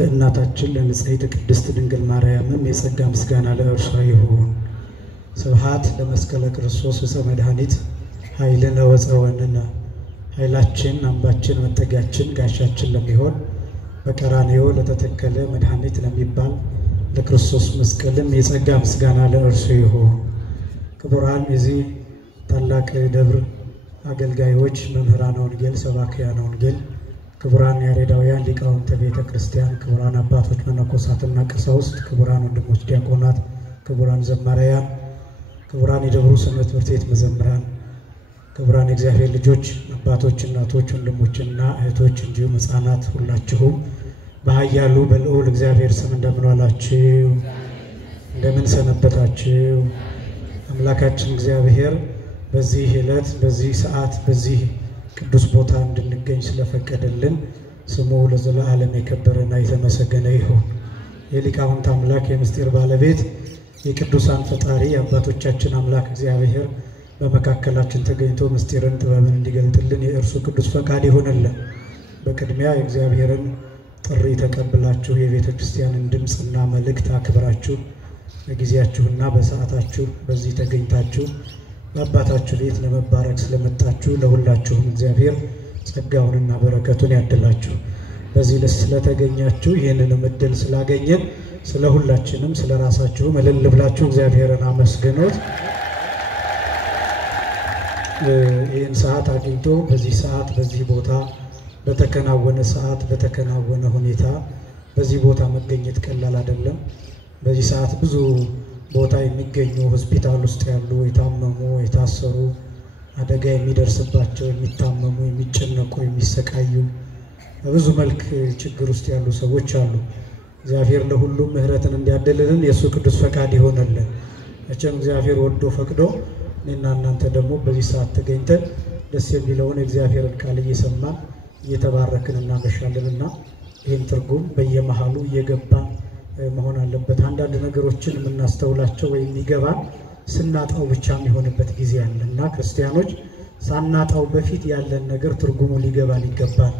ለእናታችን ለንጽሕት ቅድስት ድንግል ማርያምም የጸጋ ምስጋና ለእርሷ ይሁን። ስብሐት ለመስቀለ ክርስቶስ ዕፀ መድኃኒት ኃይልነ ወፀወንነ። ኃይላችን አምባችን መጠጊያችን ጋሻችን ለሚሆን በቀራንዮ ለተተከለ መድኃኒት ለሚባል ለክርስቶስ መስቀልም የጸጋ ምስጋና ለእርሱ ይሁን። ክቡራን የዚህ ታላቅ ደብር አገልጋዮች፣ መምህራነ ወንጌል፣ ሰባክያነ ወንጌል፣ ክቡራን ያሬዳውያን ሊቃውንተ ቤተ ክርስቲያን፣ ክቡራን አባቶች መነኮሳትና ቀሳውስት፣ ክቡራን ወንድሞች ዲያቆናት፣ ክቡራን ዘማሪያን፣ ክቡራን የደብሩ ሰንበት ትምህርት ቤት መዘምራን፣ ክቡራን የእግዚአብሔር ልጆች አባቶች፣ እናቶች፣ ወንድሞችና እህቶች እንዲሁም ሕፃናት ሁላችሁም በኃያሉ በልዑል እግዚአብሔር ስም እንደምን ዋላችሁ? እንደምን ሰነበታችሁ? አምላካችን እግዚአብሔር በዚህ ዕለት በዚህ ሰዓት በዚህ ቅዱስ ቦታ እንድንገኝ ስለፈቀደልን ስሙ ለዘላለም የከበረና የተመሰገነ ይሁን። የሊቃውንት አምላክ የምስጢር ባለቤት የቅዱሳን ፈጣሪ አባቶቻችን አምላክ እግዚአብሔር በመካከላችን ተገኝቶ ምስጢርን ጥበብን እንዲገልጥልን የእርሱ ቅዱስ ፈቃድ ይሁንልን። በቅድሚያ የእግዚአብሔርን ጥሪ ተቀብላችሁ የቤተ ክርስቲያንን ድምፅና መልእክት አክብራችሁ በጊዜያችሁና በሰዓታችሁ በዚህ ተገኝታችሁ በአባታችሁ ቤት ለመባረክ ስለመጣችሁ ለሁላችሁም እግዚአብሔር ጸጋውንና በረከቱን ያድላችሁ። በዚህ ስለተገኛችሁ ይህንንም እድል ስላገኘን ስለ ሁላችንም ስለ ራሳችሁ እልል ብላችሁ እግዚአብሔርን አመስግኑት። ይህን ሰዓት አግኝቶ በዚህ ሰዓት በዚህ ቦታ በተከናወነ ሰዓት በተከናወነ ሁኔታ በዚህ ቦታ መገኘት ቀላል አይደለም። በዚህ ሰዓት ብዙ ቦታ የሚገኙ ሆስፒታል ውስጥ ያሉ የታመሙ የታሰሩ አደጋ የሚደርስባቸው የሚታመሙ የሚጨነቁ የሚሰቃዩ በብዙ መልክ ችግር ውስጥ ያሉ ሰዎች አሉ። እግዚአብሔር ለሁሉም ምሕረትን እንዲያደልልን የሱ ቅዱስ ፈቃድ ይሆነልን። እጨም እግዚአብሔር ወዶ ፈቅዶ እኔና እናንተ ደግሞ በዚህ ሰዓት ተገኝተን ደስ የሚለውን የእግዚአብሔርን ቃል እየሰማን እየተባረክን እናመሻለንና ይህን ትርጉም በየመሃሉ እየገባን መሆን አለበት። አንዳንድ ነገሮችን የምናስተውላቸው ወይ የሚገባን ስናጣው ብቻ የሚሆንበት ጊዜ አለና ክርስቲያኖች ሳናጣው በፊት ያለን ነገር ትርጉሙ ሊገባን ይገባል፣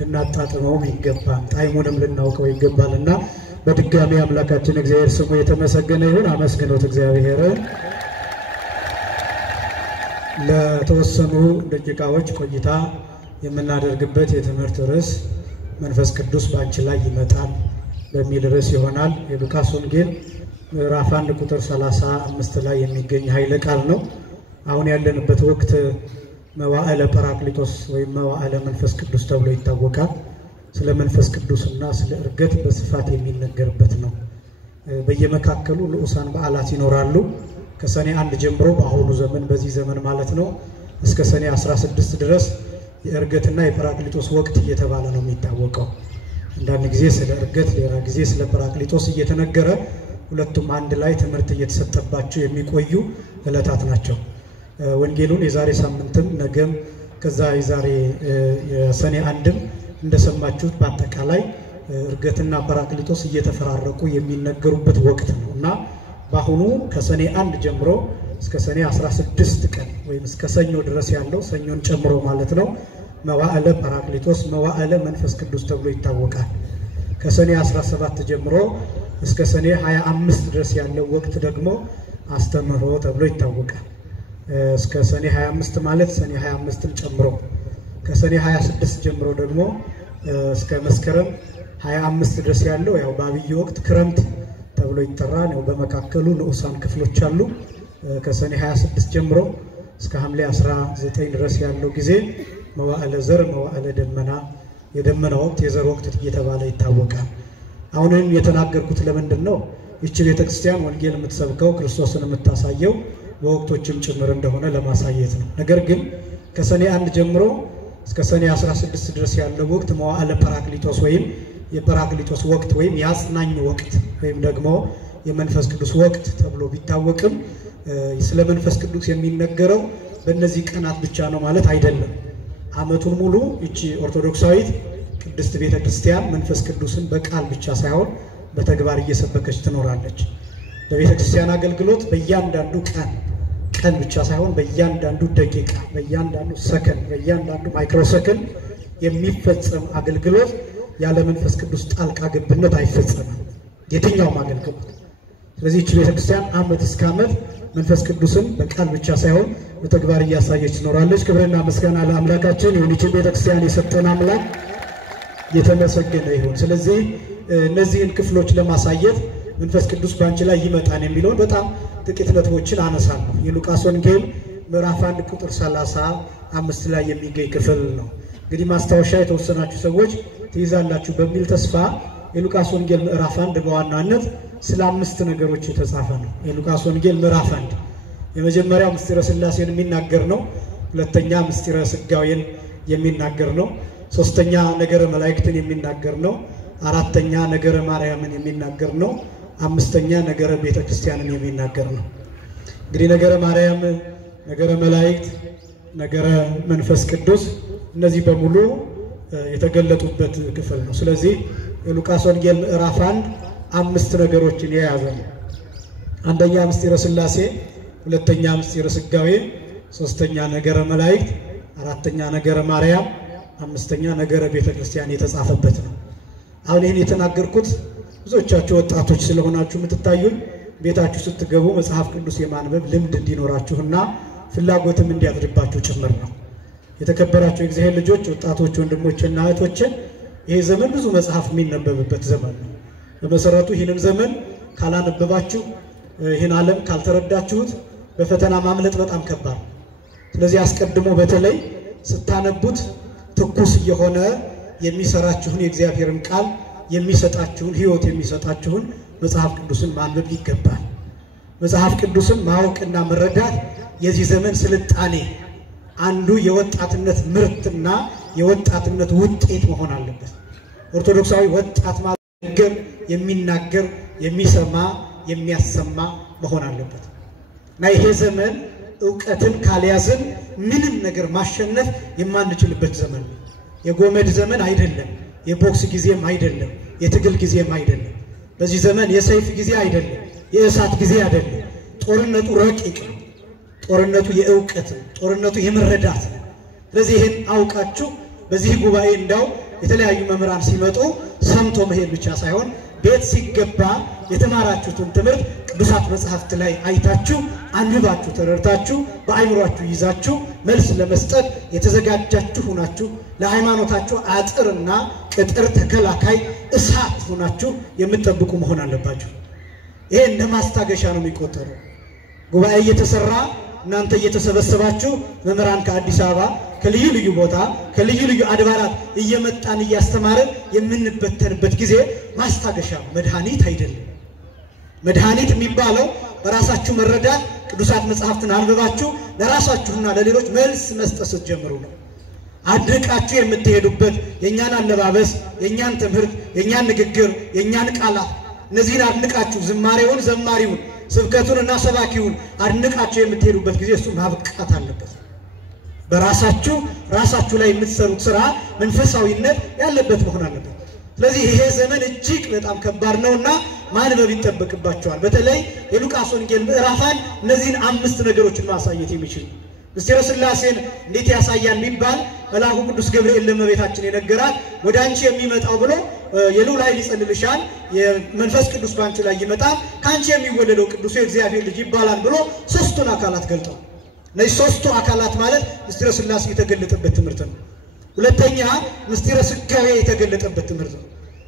ልናጣጥመውም ይገባል፣ ጣዕሙንም ልናውቀው ይገባልና በድጋሚ አምላካችን እግዚአብሔር ስሙ የተመሰገነ ይሁን። አመስግኑት እግዚአብሔርን። ለተወሰኑ ደቂቃዎች ቆይታ የምናደርግበት የትምህርት ርዕስ መንፈስ ቅዱስ በአንቺ ላይ ይመጣል በሚል ርዕስ ይሆናል። የሉቃስ ወንጌል ምዕራፍ 1 ቁጥር 35 ላይ የሚገኝ ኃይለ ቃል ነው። አሁን ያለንበት ወቅት መዋዕለ ጰራቅሊጦስ ወይም መዋዕለ መንፈስ ቅዱስ ተብሎ ይታወቃል። ስለ መንፈስ ቅዱስና ስለ ዕርገት በስፋት የሚነገርበት ነው። በየመካከሉ ንዑሳን በዓላት ይኖራሉ። ከሰኔ 1 ጀምሮ በአሁኑ ዘመን በዚህ ዘመን ማለት ነው እስከ ሰኔ 16 ድረስ የዕርገትና የጰራቅሊጦስ ወቅት እየተባለ ነው የሚታወቀው። አንዳንድ ጊዜ ስለ ዕርገት ሌላ ጊዜ ስለ ጰራቅሊጦስ እየተነገረ ሁለቱም አንድ ላይ ትምህርት እየተሰጠባቸው የሚቆዩ ዕለታት ናቸው። ወንጌሉን የዛሬ ሳምንትም ነገም ከዛ የዛሬ የሰኔ 1ም እንደሰማችሁት በአጠቃላይ ዕርገትና ጰራቅሊጦስ እየተፈራረቁ የሚነገሩበት ወቅት ነው እና በአሁኑ ከሰኔ 1 ጀምሮ እስከ ሰኔ 16 ቀን ወይም እስከ ሰኞ ድረስ ያለው ሰኞን ጨምሮ ማለት ነው መዋዕለ ጰራቅሊጦስ መዋዕለ መንፈስ ቅዱስ ተብሎ ይታወቃል። ከሰኔ 17 ጀምሮ እስከ ሰኔ 25 ድረስ ያለው ወቅት ደግሞ አስተምህሮ ተብሎ ይታወቃል። እስከ ሰኔ 25 ማለት ሰኔ 25ን ጨምሮ ከሰኔ 26 ጀምሮ ደግሞ እስከ መስከረም 25 ድረስ ያለው ያው በአብይ ወቅት ክረምት ተብሎ ይጠራል። ያው በመካከሉ ንዑሳን ክፍሎች አሉ። ከሰኔ 26 ጀምሮ እስከ ሐምሌ 19 ድረስ ያለው ጊዜ መዋዕለ ዘር መዋዕለ ደመና የደመና ወቅት የዘር ወቅት እየተባለ ይታወቃል። አሁንም የተናገርኩት ለምንድን ነው? ይህች ቤተክርስቲያን ወንጌል የምትሰብከው ክርስቶስን የምታሳየው በወቅቶችም ጭምር እንደሆነ ለማሳየት ነው። ነገር ግን ከሰኔ 1 ጀምሮ እስከ ሰኔ 16 ድረስ ያለው ወቅት መዋዕለ ጰራቅሊጦስ ወይም የጰራቅሊጦስ ወቅት ወይም የአጽናኝ ወቅት ወይም ደግሞ የመንፈስ ቅዱስ ወቅት ተብሎ ቢታወቅም ስለ መንፈስ ቅዱስ የሚነገረው በእነዚህ ቀናት ብቻ ነው ማለት አይደለም። ዓመቱን ሙሉ እቺ ኦርቶዶክሳዊት ቅድስት ቤተክርስቲያን መንፈስ ቅዱስን በቃል ብቻ ሳይሆን በተግባር እየሰበከች ትኖራለች። በቤተክርስቲያን አገልግሎት በእያንዳንዱ ቀን ብቻ ሳይሆን በእያንዳንዱ ደቂቃ፣ በእያንዳንዱ ሰከንድ፣ በእያንዳንዱ ማይክሮ ሰከንድ የሚፈጸም አገልግሎት ያለ መንፈስ ቅዱስ ጣልቃ ገብነት አይፈጸምም የትኛውም አገልግሎት። ስለዚህ እቺ ቤተክርስቲያን ዓመት እስከ ዓመት መንፈስ ቅዱስን በቃል ብቻ ሳይሆን በተግባር እያሳየች ትኖራለች። ክብርና ምስጋና ለአምላካችን ይሁን። እቺ ቤተክርስቲያን የሰጠን አምላክ የተመሰገነ ይሁን። ስለዚህ እነዚህን ክፍሎች ለማሳየት መንፈስ ቅዱስ ባንቺ ላይ ይመጣን የሚለውን በጣም ጥቂት ነጥቦችን አነሳለሁ። የሉቃስ ወንጌል ምዕራፍ 1 ቁጥር 35 ላይ የሚገኝ ክፍል ነው። እንግዲህ ማስታወሻ የተወሰናችሁ ሰዎች ትይዛላችሁ በሚል ተስፋ የሉቃስ ወንጌል ምዕራፍ 1 በዋናነት ስለ 5 ነገሮች የተጻፈ ነው። የሉቃስ ወንጌል ምዕራፍ 1 የመጀመሪያው ምስጢረ ሥላሴን የሚናገር ነው። ሁለተኛ ምስጢረ ሥጋዌን የሚናገር ነው። ሶስተኛ ነገረ መላእክትን የሚናገር ነው። አራተኛ ነገረ ማርያምን የሚናገር ነው። አምስተኛ ነገረ ቤተክርስቲያንን የሚናገር ነው። እንግዲህ ነገረ ማርያም፣ ነገረ መላእክት፣ ነገረ መንፈስ ቅዱስ እነዚህ በሙሉ የተገለጡበት ክፍል ነው። ስለዚህ የሉቃስ ወንጌል ምዕራፍ 1 5 ነገሮችን የያዘ ነው። አንደኛ ምስጢረ ሥላሴ፣ ሁለተኛ ምስጢረ ሥጋዌ፣ ሶስተኛ ነገረ መላእክት፣ አራተኛ ነገረ ማርያም፣ አምስተኛ ነገረ ቤተክርስቲያን የተጻፈበት ነው። አሁን ይሄን የተናገርኩት ብዙዎቻችሁ ወጣቶች ስለሆናችሁ የምትታዩን ቤታችሁ ስትገቡ መጽሐፍ ቅዱስ የማንበብ ልምድ እንዲኖራችሁና ፍላጎትም እንዲያድርባችሁ ጭምር ነው። የተከበራችሁ የእግዚአብሔር ልጆች፣ ወጣቶች፣ ወንድሞችና እህቶች ይሄ ዘመን ብዙ መጽሐፍ የሚነበብበት ዘመን ነው። በመሰረቱ ይህንን ዘመን ካላነበባችሁ፣ ይህን ዓለም ካልተረዳችሁት በፈተና ማምለጥ በጣም ከባድ። ስለዚህ አስቀድሞ በተለይ ስታነቡት ትኩስ የሆነ የሚሰራችሁን የእግዚአብሔርን ቃል የሚሰጣችሁን ሕይወት የሚሰጣችሁን መጽሐፍ ቅዱስን ማንበብ ይገባል። መጽሐፍ ቅዱስን ማወቅና መረዳት የዚህ ዘመን ስልጣኔ አንዱ የወጣትነት ምርትና የወጣትነት ውጤት መሆን አለበት። ኦርቶዶክሳዊ ወጣት ማለት የሚናገር፣ የሚሰማ፣ የሚያሰማ መሆን አለበት እና ይሄ ዘመን ዕውቀትን ካልያዝን ምንም ነገር ማሸነፍ የማንችልበት ዘመን ነው። የጎመድ ዘመን አይደለም፣ የቦክስ ጊዜም አይደለም፣ የትግል ጊዜም አይደለም። በዚህ ዘመን የሰይፍ ጊዜ አይደለም፣ የእሳት ጊዜ አይደለም። ጦርነቱ ረቂቅ ነው። ጦርነቱ የዕውቀት ነው። ጦርነቱ የመረዳት ነው። ስለዚህ ይሄን አውቃችሁ በዚህ ጉባኤ እንዳው የተለያዩ መምህራን ሲመጡ ሰምቶ መሄድ ብቻ ሳይሆን ቤት ሲገባ የተማራችሁትን ትምህርት ቅዱሳት መጽሐፍት ላይ አይታችሁ አንብባችሁ ተረድታችሁ በአይምሯችሁ ይዛችሁ መልስ ለመስጠት የተዘጋጃችሁ ሆናችሁ ለሃይማኖታችሁ አጥርና ቅጥር ተከላካይ እሳት ሆናችሁ የምትጠብቁ መሆን አለባችሁ። ይሄ እንደ ማስታገሻ ነው የሚቆጠረው። ጉባኤ እየተሰራ እናንተ እየተሰበሰባችሁ መምህራን ከአዲስ አበባ ከልዩ ልዩ ቦታ ከልዩ ልዩ አድባራት እየመጣን እያስተማረን የምንበተንበት ጊዜ ማስታገሻ መድኃኒት አይደለም። መድኃኒት የሚባለው በራሳችሁ መረዳት ቅዱሳት መጽሐፍትን አንብባችሁ ለራሳችሁና ለሌሎች መልስ መስጠት ስትጀምሩ ነው። አድርቃችሁ የምትሄዱበት የኛን አለባበስ፣ የኛን ትምህርት፣ የኛን ንግግር፣ የኛን ቃላት እነዚህን አድንቃችሁ ዝማሬውን፣ ዘማሪውን፣ ስብከቱንና ሰባኪውን አድንቃችሁ የምትሄዱበት ጊዜ እሱ ማብቃት አለበት። በራሳችሁ ላይ የምትሰሩት ስራ መንፈሳዊነት ያለበት መሆን አለበት። ስለዚህ ይሄ ዘመን እጅግ በጣም ከባድ ነውና ማንበብ ይጠበቅባቸዋል። በተለይ የሉቃስ ወንጌል ምዕራፍ 1 እነዚህን 5 ነገሮችን ማሳየት የሚችል ምስጢረ ሥላሴን እንዴት ያሳያል ቢባል መልአኩ ቅዱስ ገብርኤል ለእመቤታችን የነገራት ወደ አንቺ የሚመጣው ብሎ የልዑል ኃይል ይጸልልሻል፣ የመንፈስ ቅዱስ ባንቺ ላይ ይመጣል፣ ካንቺ የሚወለደው ቅዱስ የእግዚአብሔር ልጅ ይባላል ብሎ ሶስቱን አካላት ገልጧል። እነዚህ ሶስቱ አካላት ማለት ምስጢረ ሥላሴ የተገለጠበት ትምህርት ነው። ሁለተኛ ምስጢረ ሥጋዌ የተገለጠበት ትምህርት ነው።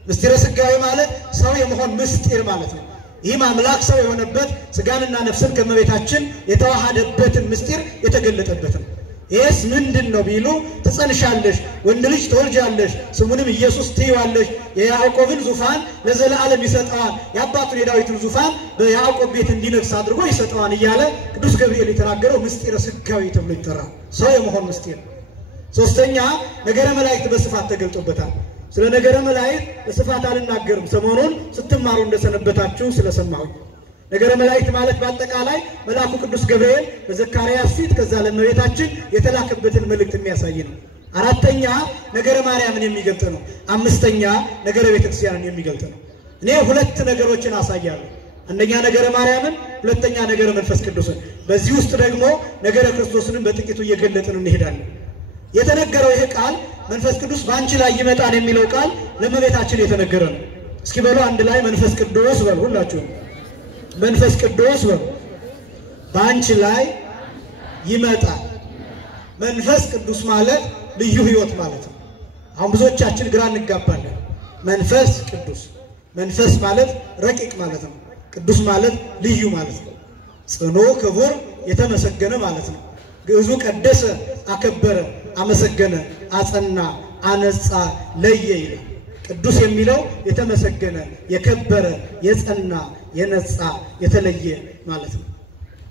ምስጢረ ሥጋዌ ማለት ሰው የመሆን ምስጢር ማለት ነው። ይህም አምላክ ሰው የሆነበት ስጋንና ነፍስን ከመቤታችን የተዋሃደበትን ምስጢር የተገለጠበት ነው። ይህስ ምንድን ነው ቢሉ ትጸንሻለሽ፣ ወንድ ልጅ ትወልጃለሽ፣ ስሙንም ኢየሱስ ትይዋለሽ፣ የያዕቆብን ዙፋን ለዘላለም ይሰጠዋል፣ የአባቱን የዳዊትን ዙፋን በያዕቆብ ቤት እንዲነግስ አድርጎ ይሰጠዋል እያለ ቅዱስ ገብርኤል የተናገረው ምስጢረ ሥጋዌ ተብሎ ይጠራል። ሰው የመሆን ምስጢር። ሶስተኛ ነገረ መላእክት በስፋት ተገልጦበታል። ስለ ነገረ መላእክት በስፋት አልናገርም፣ ሰሞኑን ስትማሩ እንደሰነበታችሁ ስለሰማሁኝ። ነገረ መላእክት ማለት በአጠቃላይ መልአኩ ቅዱስ ገብርኤል በዘካርያስ ፊት ከዛ ለእመቤታችን የተላከበትን መልእክት የሚያሳይ ነው። አራተኛ ነገረ ማርያምን የሚገልጥ ነው። አምስተኛ ነገረ ቤተክርስቲያንን የሚገልጥ ነው። እኔ 2 ነገሮችን አሳያለሁ። አንደኛ ነገረ ማርያምን፣ ሁለተኛ ነገረ መንፈስ ቅዱስን። በዚህ ውስጥ ደግሞ ነገረ ክርስቶስንም በጥቂቱ እየገለጥን እንሄዳለን። የተነገረው ይሄ ቃል መንፈስ ቅዱስ ባንቺ ላይ ይመጣል የሚለው ቃል ለእመቤታችን የተነገረ ነው። እስኪ በሉ አንድ ላይ መንፈስ ቅዱስ በሉ ሁላችሁ መንፈስ ቅዱስ በሉ ባንቺ ላይ ይመጣል። መንፈስ ቅዱስ ማለት ልዩ ሕይወት ማለት ነው። አሁን ብዙዎቻችን ግራ እንጋባለን። መንፈስ ቅዱስ መንፈስ ማለት ረቂቅ ማለት ነው። ቅዱስ ማለት ልዩ ማለት ነው። ጽኑ ክቡር የተመሰገነ ማለት ነው። ግዕዙ ቀደሰ አከበረ አመሰገነ አጸና አነጻ ለየ ይላል። ቅዱስ የሚለው የተመሰገነ የከበረ የጸና የነጻ የተለየ ማለት ነው።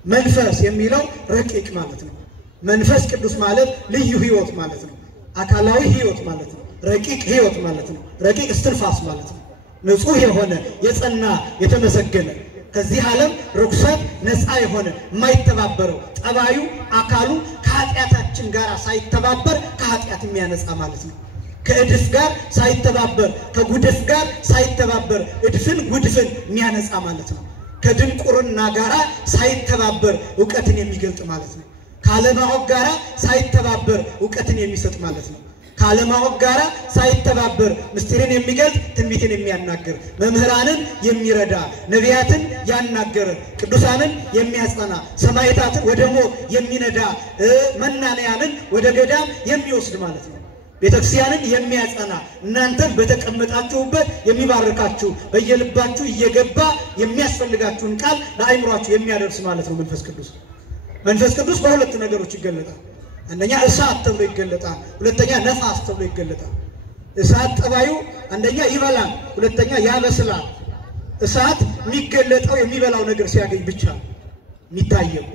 መንፈስ የሚለው ረቂቅ ማለት ነው። መንፈስ ቅዱስ ማለት ልዩ ሕይወት ማለት ነው። አካላዊ ሕይወት ማለት ነው። ረቂቅ ሕይወት ማለት ነው። ረቂቅ እስትንፋስ ማለት ነው። ንጹህ የሆነ የጸና የተመሰገነ ከዚህ ዓለም ርኩሰት ነፃ የሆነ የማይተባበረው ጠባዩ አካሉ ከኃጢአታችን ጋር ሳይተባበር ከኃጢአት የሚያነጻ ማለት ነው። ከእድፍ ጋር ሳይተባበር ከጉድፍ ጋር ሳይተባበር እድፍን ጉድፍን የሚያነጻ ማለት ነው። ከድንቁርና ጋር ሳይተባበር ዕውቀትን የሚገልጥ ማለት ነው። ካለማወቅ ጋር ሳይተባበር ዕውቀትን የሚሰጥ ማለት ነው። ካለማወቅ ጋር ሳይተባበር ምስጢርን የሚገልጥ ትንቢትን የሚያናገር መምህራንን የሚረዳ ነቢያትን ያናገረ ቅዱሳንን የሚያጸና ሰማዕታትን ወደ ሞት የሚነዳ መናንያንን ወደ ገዳም የሚወስድ ማለት ነው። ቤተክርስቲያንን የሚያጸና እናንተን በተቀመጣችሁበት የሚባርካችሁ በየልባችሁ እየገባ የሚያስፈልጋችሁን ቃል ለአእምሯችሁ የሚያደርስ ማለት ነው። መንፈስ ቅዱስ በሁለት ነገሮች ይገለጣል። አንደኛ እሳት ተብሎ ይገለጣል፣ ሁለተኛ ነፋስ ተብሎ ይገለጣል። እሳት ጠባዩ አንደኛ ይበላል፣ ሁለተኛ ያበስላል። እሳት የሚገለጠው የሚበላው ነገር ሲያገኝ ብቻ የሚታየው።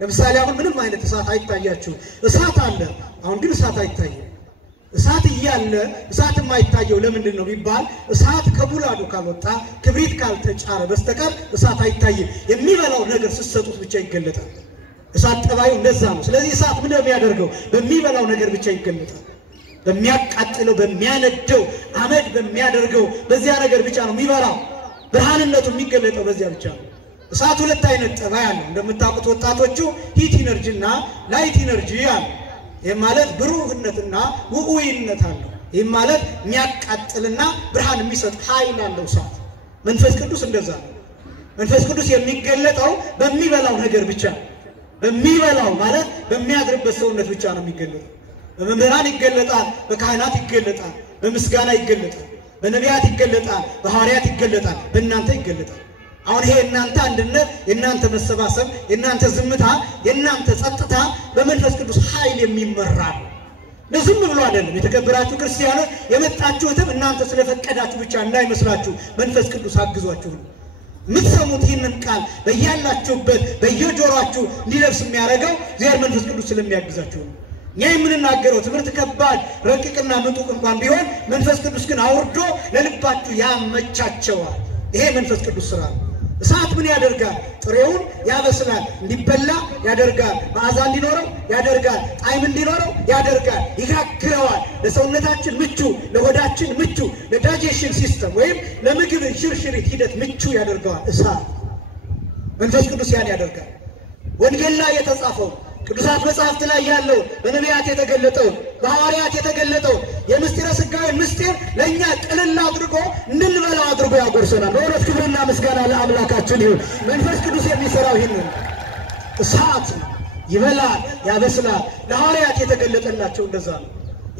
ለምሳሌ አሁን ምንም አይነት እሳት አይታያችሁ። እሳት አለ፣ አሁን ግን እሳት አይታየም። እሳት እያለ እሳት የማይታየው ለምንድን ነው ቢባል እሳት ከቡላዱ ካልወጣ ክብሪት ካልተጫረ በስተቀር እሳት አይታየም። የሚበላው ነገር ስትሰጡት ብቻ ይገለጣል። እሳት ጠባዩ እንደዛ ነው። ስለዚህ እሳት ምን የሚያደርገው በሚበላው ነገር ብቻ ይገለጣል። በሚያቃጥለው በሚያነደው አመድ በሚያደርገው በዚያ ነገር ብቻ ነው የሚበላው። ብርሃንነቱ የሚገለጠው በዚያ ብቻ ነው። እሳት ሁለት አይነት ጠባይ አለው እንደምታውቁት ወጣቶቹ ሂት ኢነርጂ እና ላይት ኢነርጂ አለ። ይህ ማለት ብሩህነትና ውዑይነት አለው። ይህ ማለት የሚያቃጥልና ብርሃን የሚሰጥ ኃይል አለው እሳት። መንፈስ ቅዱስ እንደዛ ነው። መንፈስ ቅዱስ የሚገለጠው በሚበላው ነገር ብቻ ነው። በሚበላው ማለት በሚያድርበት ሰውነት ብቻ ነው የሚገለጠው። በመምህራን ይገለጣል፣ በካህናት ይገለጣል፣ በምስጋና ይገለጣል፣ በነቢያት ይገለጣል፣ በሐዋርያት ይገለጣል፣ በእናንተ ይገለጣል። አሁን ይሄ እናንተ አንድነት የእናንተ መሰባሰብ የእናንተ ዝምታ የእናንተ ጸጥታ በመንፈስ ቅዱስ ኃይል የሚመራ ነው። ለዝም ብሎ አይደለም። የተከበራችሁ ክርስቲያኖች የመጣችሁትም እናንተ ስለፈቀዳችሁ ብቻ እንዳይመስላችሁ መንፈስ ቅዱስ አግዟችሁ ነው። ምትሰሙት ይህንን ቃል በያላችሁበት በየጆሮአችሁ እንዲደርስ የሚያደርገው እግዚአብሔር መንፈስ ቅዱስ ስለሚያግዛችሁ ነው። እኛ የምንናገረው ትምህርት ከባድ ረቂቅና ምጡቅ እንኳን ቢሆን መንፈስ ቅዱስ ግን አውርዶ ለልባችሁ ያመቻቸዋል። ይሄ መንፈስ ቅዱስ ስራ ነው። እሳት ምን ያደርጋል? ጥሬውን ያበስላል፣ እንዲበላ ያደርጋል፣ መዓዛ እንዲኖረው ያደርጋል፣ ጣዕም እንዲኖረው ያደርጋል፣ ይጋግረዋል። ለሰውነታችን ምቹ፣ ለሆዳችን ምቹ፣ ለዳይጀሽን ሲስተም ወይም ለምግብ ሽርሽሪት ሂደት ምቹ ያደርገዋል። እሳት መንፈስ ቅዱስ ያን ያደርጋል። ወንጌል ላይ የተጻፈው ቅዱሳት መጻሕፍት ላይ ያለው በነቢያት የተገለጠው በሐዋርያት የተገለጠው የምስጢረ ሥጋዌ ምስጢር ለእኛ ቅልል አድርጎ እንድንበላው አድርጎ ያጎርሰናል። በእውነት ክብርና ምስጋና ለአምላካችን ይሁን። መንፈስ ቅዱስ የሚሰራው ይህንን እሳት ይበላል፣ ያበስላል። ለሐዋርያት የተገለጠላቸው እንደዛ ነው።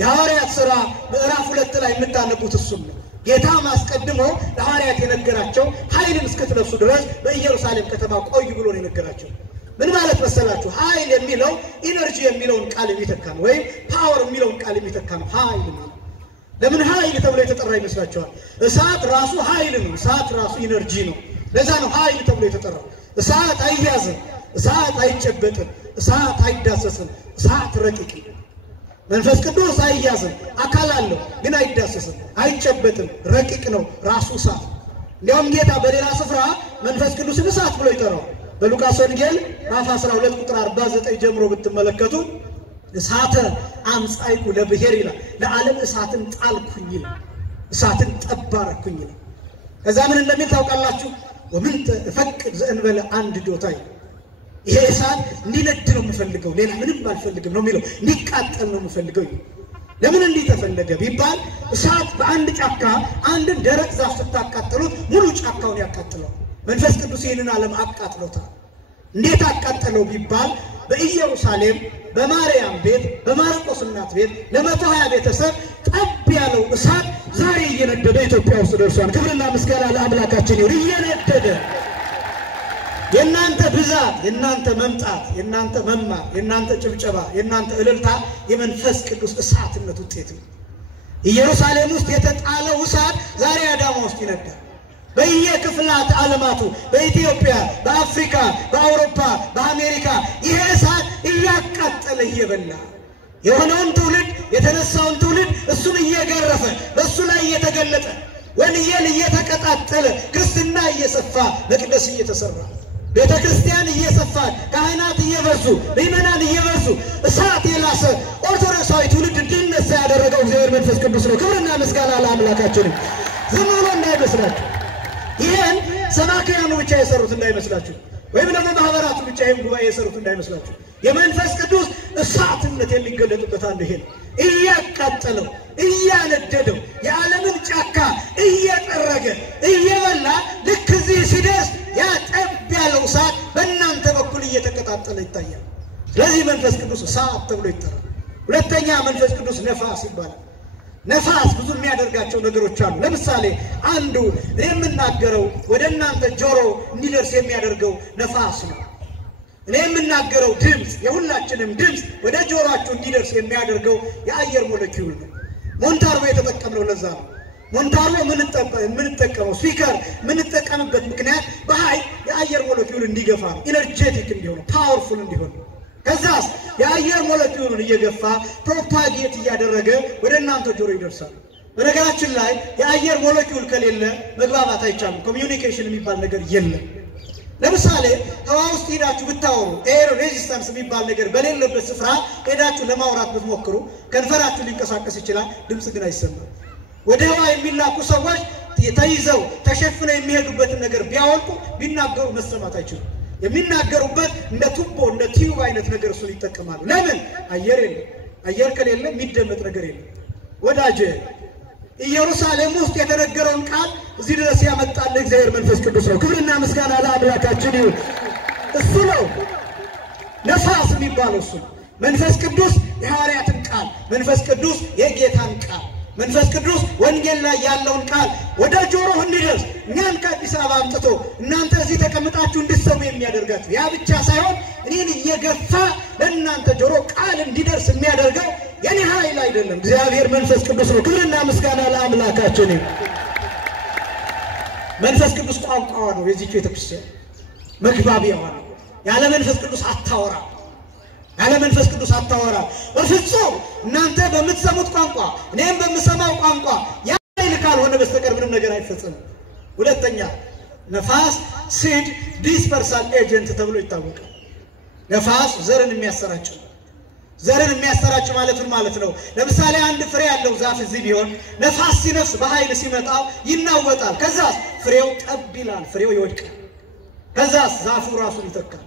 የሐዋርያት ሥራ ምዕራፍ 2 ላይ የምታነቡት እሱም ነው። ጌታም አስቀድሞ ለሐዋርያት የነገራቸው ኃይልን እስክትለብሱ ድረስ በኢየሩሳሌም ከተማ ቆዩ ብሎ ነው የነገራቸው። ምን ማለት መሰላችሁ? ኃይል የሚለው ኢነርጂ የሚለውን ቃል የሚተካ ነው፣ ወይም ፓወር የሚለውን ቃል የሚተካ ነው። ኃይል ነው። ለምን ኃይል ተብሎ የተጠራ ይመስላችኋል? እሳት ራሱ ኃይል ነው። እሳት ራሱ ኢነርጂ ነው። ለዛ ነው ኃይል ተብሎ የተጠራው። እሳት አይያዝም፣ እሳት አይጨበጥም፣ እሳት አይዳሰስም፣ እሳት ረቂቅ ነው። መንፈስ ቅዱስ አይያዝም፣ አካል አለው ግን አይዳሰስም፣ አይጨበጥም፣ ረቂቅ ነው ራሱ እሳት። እንዲያውም ጌታ በሌላ ስፍራ መንፈስ ቅዱስን እሳት ብሎ ይጠራዋል። በሉቃስ ወንጌል ምዕራፍ 12 ቁጥር 49 ጀምሮ ብትመለከቱ እሳተ አምጻይኩ ለብሔር ይላል። ለዓለም እሳትን ጣልኩኝ ይላል። እሳትን ጠባረኩኝ ይላል። ከዛ ምን እንደሚል ታውቃላችሁ? ወምን ተፈቅድ ዘእንበለ አንድ ዶታይ። ይሄ እሳት እንዲነድ ነው የምፈልገው፣ ሌላ ምንም አልፈልግም ነው የሚለው። እንዲቃጠል ነው የምፈልገው። ለምን እንዲህ ተፈለገ ቢባል እሳት በአንድ ጫካ አንድን ደረቅ ዛፍ ስታቃጥሉት ሙሉ ጫካውን ያቃጥለው። መንፈስ ቅዱስ ይህንን ዓለም አቃጥሎታል። እንዴት አቃጠለው ቢባል በኢየሩሳሌም በማርያም ቤት በማርቆስ እናት ቤት ለ120 ቤተሰብ ጠብ ያለው እሳት ዛሬ እየነደደ ኢትዮጵያ ውስጥ ደርሷል። ክብርና ምስጋና ለአምላካችን ይሁን። እየነደደ የናንተ ብዛት የናንተ መምጣት የናንተ መማር የናንተ ጭብጨባ የናንተ እልልታ የመንፈስ ቅዱስ እሳትነት ውጤት ነው። ኢየሩሳሌም ውስጥ የተጣለው እሳት ዛሬ አዳማ ውስጥ ይነዳል። በየክፍላት ዓለማቱ በኢትዮጵያ በአፍሪካ በአውሮፓ በአሜሪካ ይሄ እሳት እያቃጠለ እየበላ የሆነውን ትውልድ የተነሳውን ትውልድ እሱን እየገረፈ በሱ ላይ እየተገለጠ ወንጌል እየተቀጣጠለ ክርስትና እየሰፋ መቅደስ እየተሰራ ቤተ ክርስቲያን እየሰፋት ካህናት እየበዙ ምእመናን እየበዙ እሳት የላሰ ኦርቶዶክሳዊ ትውልድ እንዲነሳ ያደረገው እግዚአብሔር መንፈስ ቅዱስ ነው። ክብርና ምስጋና ለአምላካችን። ዝም ብሎ እንዳይመስላችሁ ይሄን ሰባክያኑ ብቻ የሰሩት እንዳይመስላችሁ ወይም ደግሞ ማህበራቱ ብቻ ይሄን ጉባኤ የሰሩት እንዳይመስላችሁ። የመንፈስ ቅዱስ እሳትነት የሚገለጥበት አንዱ ይሄ ነው። እያቃጠለው እያነደደው የዓለምን ጫካ እየጠረገ እየበላ ልክ እዚህ ሲደርስ ያ ጠብ ያለው እሳት በእናንተ በኩል እየተቀጣጠለ ይታያል። ስለዚህ መንፈስ ቅዱስ እሳት ተብሎ ይጠራል። ሁለተኛ መንፈስ ቅዱስ ነፋስ ይባላል። ነፋስ ብዙ የሚያደርጋቸው ነገሮች አሉ። ለምሳሌ አንዱ የምናገረው ወደ እናንተ ጆሮ እንዲደርስ የሚያደርገው ነፋስ ነው። እኔ የምናገረው ድምጽ የሁላችንም ድምጽ ወደ ጆሮአችሁ እንዲደርስ የሚያደርገው የአየር ሞለኪውል ነው። ሞንታርቦ የተጠቀምነው ለዛ ነው። ሞንታርቦ የምንጠቀመው ስፒከር የምንጠቀምበት ምክንያት በኃይል የአየር ሞለኪውል እንዲገፋ ነው። ኢነርጄቲክ እንዲሆን ፓወርፉል እንዲሆን ነው። ከዛስ የአየር ሞለኪውሉን እየገፋ ፕሮፓጌት እያደረገ ወደ እናንተ ጆሮ ይደርሳል። በነገራችን ላይ የአየር ሞለኪውል ከሌለ መግባባት አይቻልም። ኮሚዩኒኬሽን የሚባል ነገር የለም። ለምሳሌ ህዋ ውስጥ ሄዳችሁ ብታወሩ ኤር ሬዚስታንስ የሚባል ነገር በሌለበት ስፍራ ሄዳችሁ ለማውራት ብትሞክሩ ከንፈራችሁ ሊንቀሳቀስ ይችላል፣ ድምጽ ግን አይሰማም። ወደ ህዋ የሚላኩ ሰዎች ተይዘው ተሸፍነው የሚሄዱበትን ነገር ቢያወልቁ ቢናገሩ መሰማት አይችሉም። የሚናገሩበት እንደ ቱቦ እንደ ቲዩብ አይነት ነገር እሱን ይጠቀማሉ። ለምን? አየር የለም። አየር ከሌለ የሚደመጥ ነገር የለም። ወዳጄ ኢየሩሳሌም ውስጥ የተነገረውን ቃል እዚህ ድረስ ያመጣል እግዚአብሔር መንፈስ ቅዱስ ነው። ክብርና ምስጋና ለአምላካችን ይሁን። እሱ ነው ነፋስ የሚባለው እሱ ነው። መንፈስ ቅዱስ የሐዋርያትን ቃል፣ መንፈስ ቅዱስ የጌታን ቃል፣ መንፈስ ቅዱስ ወንጌል ላይ ያለውን ቃል ወደ ጆሮ እንዲደርስ እኛን ከአዲስ አበባ አምጥቶ እናንተ እዚህ ተቀምጣችሁ እንድትሰሙ የሚያደርጋችሁ ያ ብቻ ሳይሆን እኔን እየገፋ ለእናንተ ጆሮ ቃል እንዲደርስ የሚያደርገው የኔ ኃይል አይደለም፣ እግዚአብሔር መንፈስ ቅዱስ ነው። ክብርና ምስጋና ለአምላካችን ይሁን። መንፈስ ቅዱስ ቋንቋዋ ነው። የዚህ ቤተክርስቲያን መግባቢያዋ ነው። ያለ መንፈስ ቅዱስ አታወራ። ያለ መንፈስ ቅዱስ አታወራ በፍጹም። እናንተ በምትሰሙት ቋንቋ እኔም በምሰማው ቋንቋ ያ ኃይል ካልሆነ በስተቀር ምንም ነገር አይፈጸምም። ሁለተኛ ነፋስ ሲድ ዲስፐርሳል ኤጀንት ተብሎ ይታወቃል። ነፋስ ዘርን የሚያሰራጭ ነው። ዘርን የሚያሰራጭ ማለት ምን ማለት ነው? ለምሳሌ አንድ ፍሬ ያለው ዛፍ እዚህ ቢሆን ነፋስ ሲነፍስ በኃይል ሲመጣው ይናወጣል። ከዛስ ፍሬው ጠብ ይላል፣ ፍሬው ይወድቃል። ከዛስ ዛፉ ራሱን ይተካል።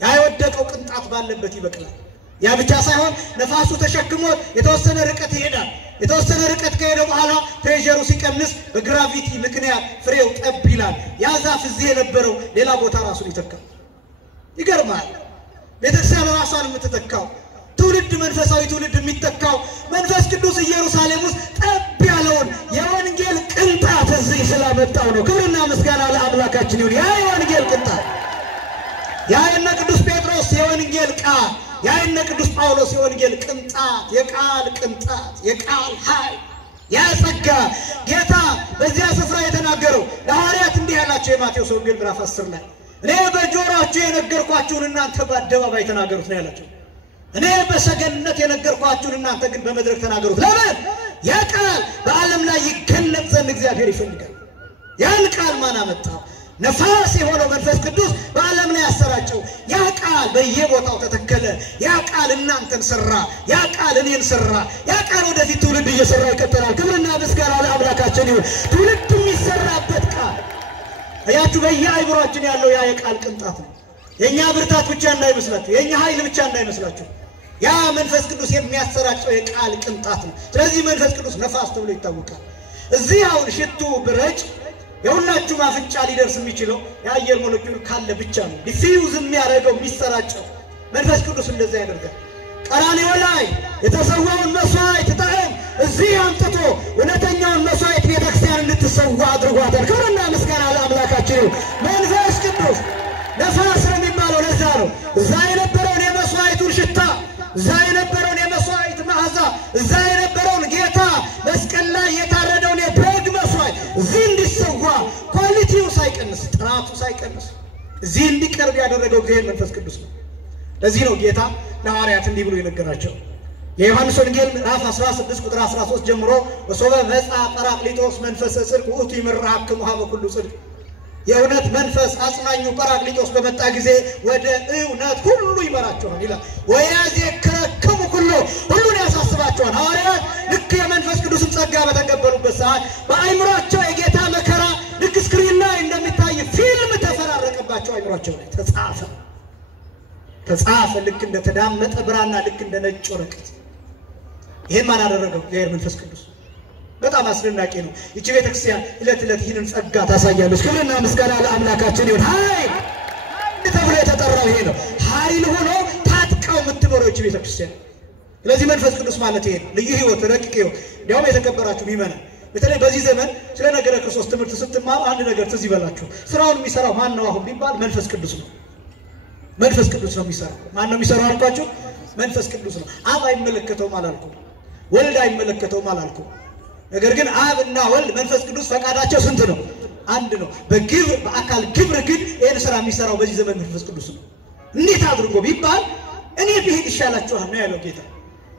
ያ የወደቀው ቅንጣት ባለበት ይበቅላል። ያ ብቻ ሳይሆን ነፋሱ ተሸክሞት የተወሰነ ርቀት ይሄዳል። የተወሰነ ርቀት ከሄደ በኋላ ፕሬሸሩ ሲቀንስ በግራቪቲ ምክንያት ፍሬው ጠብ ይላል። ያ ዛፍ እዚህ የነበረው ሌላ ቦታ ራሱን ይተካል። ይገርማል። ቤተክርስቲያን ራሷን የምትተካው ትውልድ መንፈሳዊ ትውልድ የሚተካው መንፈስ ቅዱስ ኢየሩሳሌም ውስጥ ጠብ ያለውን የወንጌል ቅንጣት እዚህ ስላመጣው ነው። ክብርና ምስጋና ለአምላካችን ይሁን። ያ የወንጌል ቅንጣት ያ የነ ቅዱስ ጴጥሮስ የወንጌል ቃል ያ የነ ቅዱስ ጳውሎስ የወንጌል ቅንጣት የቃል ቅንጣት የቃል ኃይል ያ ጸጋ ጌታ በዚያ ስፍራ የተናገረው ለሐዋርያት እንዲህ ያላቸው የማቴዎስ ወንጌል ምዕራፍ 10 ላይ እኔ በጆሮአችሁ የነገርኳችሁን እናንተ በአደባባይ ተናገሩት ነው ያላቸው። እኔ በሰገነት የነገርኳችሁን እናንተ ግን በመድረክ ተናገሩት። ለምን? ያ ቃል በዓለም ላይ ይገለጥ ዘንድ እግዚአብሔር ይፈልጋል። ያን ቃል ማን አመጣው? ነፋስ የሆነው መንፈስ ቅዱስ በዓለም ላይ ያሰራጨው። ያ ቃል በየቦታው ተተከለ። ያ ቃል እናንተን ሰራ። ያ ቃል እኔን ሰራ። ያ ቃል ወደፊት ትውልድ እየሰራ ይቀጥላል። ክብርና ምስጋና ለአምላካችን ይሁን። ትውልድ የሚሰራበት ቃል አያችሁ፣ በየአይምሯችን ያለው ያ የቃል ቅንጣት ነው። የኛ ብርታት ብቻ እንዳይመስላችሁ፣ የኛ ኃይል ብቻ እንዳይመስላችሁ። ያ መንፈስ ቅዱስ የሚያሰራጨው የቃል ቅንጣት ነው። ስለዚህ መንፈስ ቅዱስ ነፋስ ተብሎ ይታወቃል። እዚህ አሁን ሽቱ ብረጭ የሁላችሁ ማፍንጫ ሊደርስ የሚችለው የአየር ሞለኪውል ካለ ብቻ ነው። ዲፊውዝ የሚያደርገው የሚሰራጨው መንፈስ ቅዱስ እንደዛ ያደርጋል። ቀራንዮ ላይ የተሰዋውን መስዋዕት ጣዕም እዚህ አምጥቶ እውነተኛውን መስዋዕት ቤተክርስቲያን እንድትሰዋ አድርጓታል። ክብርና ምስጋና ለአምላካችን። መንፈስ ቅዱስ ነፋስ ነው የሚባለው ለዛ ነው። እዛ የነበረውን የመስዋዕቱን ሽታ፣ እዛ የነበረውን የመስዋዕት መዓዛ፣ እዛ የነበረውን ጌታ መስቀል ላይ የታረደውን የበግ መስዋዕት እዚህ እንዲሰዋ ኳሊቲው ሳይቀንስ ጥራቱ ሳይቀንስ እዚህ እንዲቀርብ ያደረገው እግዚአብሔር መንፈስ ቅዱስ ነው። ለዚህ ነው ጌታ ለሐዋርያት እንዲህ ብሎ የነገራቸው የዮሐንስ ወንጌል ምዕራፍ 16 ቁጥር 13 ጀምሮ ወሶበ መጽአ ጰራቅሊጦስ መንፈሰ ጽድቅ ውእቱ ይመርሐክሙ ኀበ ኩሉ ጽድቅ የእውነት መንፈስ አጽናኙ ጰራቅሊጦስ በመጣ ጊዜ ወደ እውነት ሁሉ ይመራቸዋል ይላል። ወያዜክረክሙ ኩሉ ሁሉን ያሳስባቸዋል። ሐዋርያት ልክ የመንፈስ ቅዱስን ጸጋ በተቀበሉበት ሰዓት በአይምሯቸው የጌታ መከራ ልክ ስክሪን ላይ እንደሚታይ ፊልም ተፈራረቀባቸው። አይምሯቸው ላይ ተጻፈ ልክ እንደ ተዳመጠ ብራና ልክ እንደ ነጭ ወረቀት። ይሄን ማን አደረገው? እግዚአብሔር መንፈስ ቅዱስ። በጣም አስደናቂ ነው። ይቺ ቤተክርስቲያን ዕለት ዕለት ይህንን ጸጋ ታሳያለች። ክብርና ምስጋና ለአምላካችን ይሁን። ኃይል ተብሎ የተጠራው ይሄ ነው። ኃይል ሆኖ ታጥቀው የምትኖረው ይቺ ቤተክርስቲያን። ስለዚህ መንፈስ ቅዱስ ማለት ይሄ ልዩ ህይወት፣ ረቂቅ ህይወት። እንዲያውም የተከበራችሁ ምእመናን በተለይ በዚህ ዘመን ስለ ነገረ ክርስቶስ ትምህርት ስትማሩ አንድ ነገር ትዝ ይበላችሁ። ስራውን የሚሰራው ማን ነው አሁን ቢባል መንፈስ ቅዱስ ነው። መንፈስ ቅዱስ ነው የሚሰራው። ማን ነው የሚሰራው አልኳችሁ? መንፈስ ቅዱስ ነው። አብ አይመለከተውም አላልኩም፣ ወልድ አይመለከተውም አላልኩም። ነገር ግን አብና ወልድ መንፈስ ቅዱስ ፈቃዳቸው ስንት ነው? አንድ ነው። በግብር በአካል ግብር ግን ይሄን ስራ የሚሰራው በዚህ ዘመን መንፈስ ቅዱስ ነው። እንዴት አድርጎ ቢባል እኔ ብሄድ ይሻላችኋል ነው ያለው ጌታ።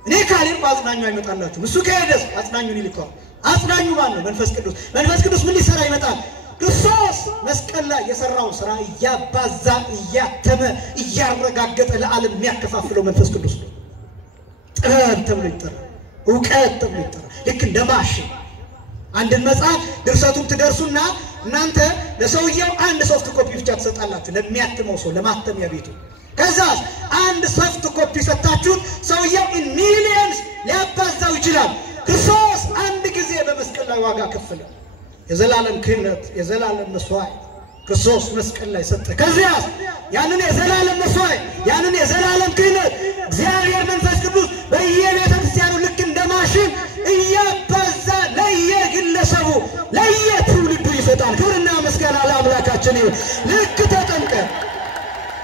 እኔ ካልሄድኩ አጽናኙ አይመጣላችሁም። እሱ ከሄደስ አጽናኙን ይልካል። አጽናኙ ማን ነው? መንፈስ ቅዱስ። መንፈስ ቅዱስ ምን ሊሰራ ይመጣል? ክርስቶስ መስቀል ላይ የሰራውን ስራ እያባዛ እያተመ እያረጋገጠ ለዓለም የሚያከፋፍለው መንፈስ ቅዱስ ነው። ጥበብ ተብሎ ይጠራል። እውቀት ተብሎ ይጠራል። ልክ እንደ ማሽን አንድን መጽሐፍ ድርሰቱን ትደርሱና እናንተ ለሰውየው አንድ ሶፍት ኮፒ ብቻ ትሰጣላችሁ፣ ለሚያትመው ሰው ለማተሚያ ቤቱ። ከዛ አንድ ሶፍት ኮፒ ሰጣችሁት ሰውየው ኢን ሚሊየንስ ሊያባዛው ይችላል። ክርስቶስ አንድ ጊዜ በመስቀል ላይ ዋጋ ከፈለ። የዘላለም ክህነት የዘላለም መስዋዕት ክርስቶስ መስቀል ላይ ሰጠ። ከዚያ ያንን የዘላለም መስዋዕት ያንን የዘላለም ክህነት እግዚአብሔር መንፈስ ቅዱስ በየቤተ ክርስቲያኑ ልክ እንደ ማሽን እያባዛ ለየግለሰቡ ለየትውልዱ ይሰጣል። ክብርና ምስጋና ለአምላካችን ይሁን። ልክ ተጠምቀን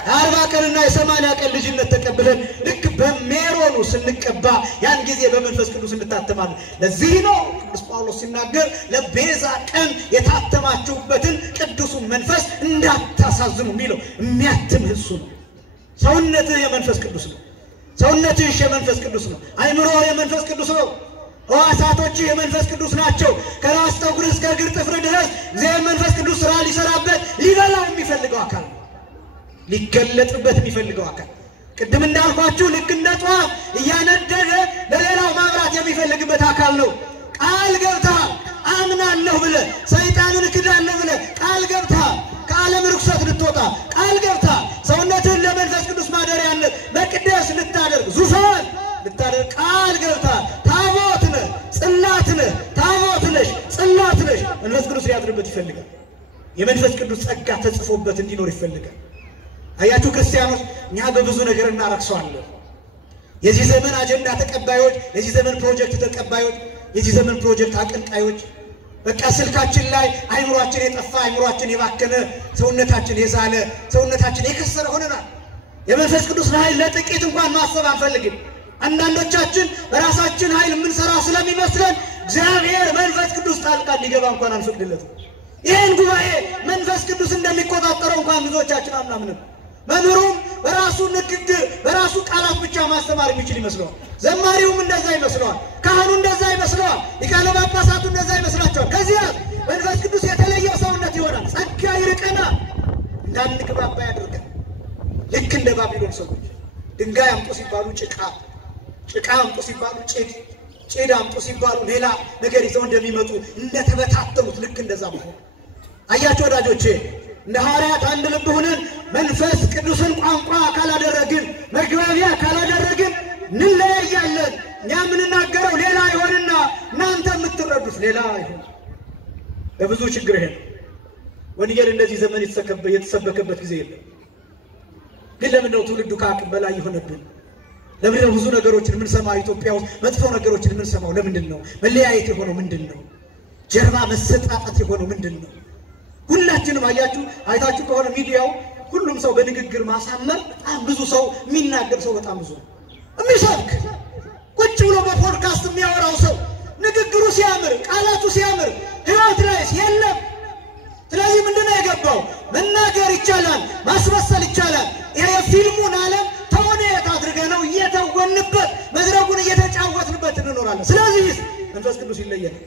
40 ቀንና የ80 ቀን ልጅነት ተቀብለን ልክ በሜሮኑ ስንቀባ ያን ጊዜ በመንፈስ ቅዱስ እንታተማለን። ለዚህ ነው ቅዱስ ጳውሎስ ሲናገር ለቤዛ ቀን የታተማችሁበትን ቅዱሱን መንፈስ እንዳታሳዝኑ የሚለው። የሚያትምህ እሱ ነው። ሰውነትህ የመንፈስ ቅዱስ ነው። ሰውነትህ የመንፈስ ቅዱስ ነው። አይምሮ የመንፈስ ቅዱስ ነው። ሕዋሳቶች የመንፈስ ቅዱስ ናቸው። ከራስ ጠጉር እስከ እግር ጥፍር ድረስ እግዚአብሔር መንፈስ ቅዱስ ስራ ሊሰራበት ሊበላው የሚፈልገው አካል ነው። ሊገለጥበት የሚፈልገው አካል ቅድም እንዳልኳችሁ ልክ እንደ ጧፍ እያነደደ ለሌላው ማብራት የሚፈልግበት አካል ነው። ቃል ገብተሃል አምናለሁ ብለህ ሰይጣንን እክዳለሁ ብለህ ቃል ገብተሃል ከዓለም ርኩሰት ልትወጣ ቃል ገብተሃል ሰውነትህን ለመንፈስ ቅዱስ ማደሪያነት መቅደስ ልታደርግ ዙፋን ልታደርግ ቃል ገብተሃል። ታቦት ነህ፣ ጽላት ነህ፣ ታቦት ነሽ፣ ጽላት ነሽ። መንፈስ ቅዱስ ሊያድርበት ይፈልጋል። የመንፈስ ቅዱስ ጸጋ ተጽፎበት እንዲኖር ይፈልጋል። አያችሁ ክርስቲያኖች እኛ በብዙ ነገር እናረክሰዋለን። የዚህ ዘመን አጀንዳ ተቀባዮች፣ የዚህ ዘመን ፕሮጀክት ተቀባዮች፣ የዚህ ዘመን ፕሮጀክት አቀንቃዮች በቃ ስልካችን ላይ አይምሯችን የጠፋ አይምሯችን የባከነ ሰውነታችን የዛለ ሰውነታችን የከሰረ ሆነናል። የመንፈስ ቅዱስ ኃይል ለጥቂት እንኳን ማሰብ አንፈልግም። አንዳንዶቻችን በራሳችን ኃይል የምንሰራ ስለሚመስለን እግዚአብሔር መንፈስ ቅዱስ ጣልቃ እንዲገባ እንኳን አንፈቅድለትም። ይህን ጉባኤ መንፈስ ቅዱስ እንደሚቆጣጠረው እንኳን ብዙዎቻችን አናምንም። መምህሩም በራሱ ንግግር በራሱ ቃላት ብቻ ማስተማር የሚችል ይመስለዋል። ዘማሪውም እንደዛ ይመስለዋል። ካህኑ እንደዛ ይመስለዋል። ሊቃነ ጳጳሳቱ እንደዛ ይመስላቸዋል። ከዚያ መንፈስ ቅዱስ የተለየ ሰውነት ይሆናል። ጸጋ ይርቀናል፣ እንዳንግባባ ያደርጋል። ልክ እንደ ባቢሎን ሰዎች ድንጋይ አምጡ ሲባሉ ጭቃ፣ ጭቃ አምጡ ሲባሉ ጭድ፣ ጭድ አምጡ ሲባሉ ሌላ ነገር ይዘው እንደሚመጡ እንደተበታተኑት ልክ እንደዛ መሆን። አያችሁ ወዳጆቼ እንደ ሐዋርያት አንድ ልብ ሆነን መንፈስ ቅዱስን ቋንቋ ካላደረግን መግባቢያ ካላደረግን እንለያያለን። እኛ የምንናገረው ሌላ ይሆንና እናንተ የምትረዱት ሌላ ይሆን። በብዙ ችግር ይሄ ወንጌል እንደዚህ ዘመን የተሰበከበት ጊዜ የለም። ግን ለምን ነው ትውልዱ ከአቅም በላይ የሆነብን? ለምን ነው ብዙ ነገሮችን የምንሰማው? ኢትዮጵያ ውስጥ መጥፎ ነገሮችን የምንሰማው ለምንድን ነው? መለያየት የሆነው ምንድን ነው? ጀርባ መሰጣጣት የሆነው ምንድን ነው? ሁላችንም አይታችሁ ከሆነ ሚዲያው ሁሉም ሰው በንግግር ማሳመር በጣም ብዙ ሰው የሚናገር ሰው በጣም ብዙ ነው። የሚሰብክ ቁጭ ብሎ በፖድካስት የሚያወራው ሰው ንግግሩ ሲያምር ቃላቱ ሲያምር ህይወት ላይ የለም። ስለዚህ ምንድነው የገባው? መናገር ይቻላል፣ ማስመሰል ይቻላል። ይሄ ፊልሙን ዓለም ተውኔት አድርገነው እየተወንበት መድረኩን እየተጫወትንበት እንኖራለን። ስለዚህ መንፈስ ቅዱስ ይለየናል፣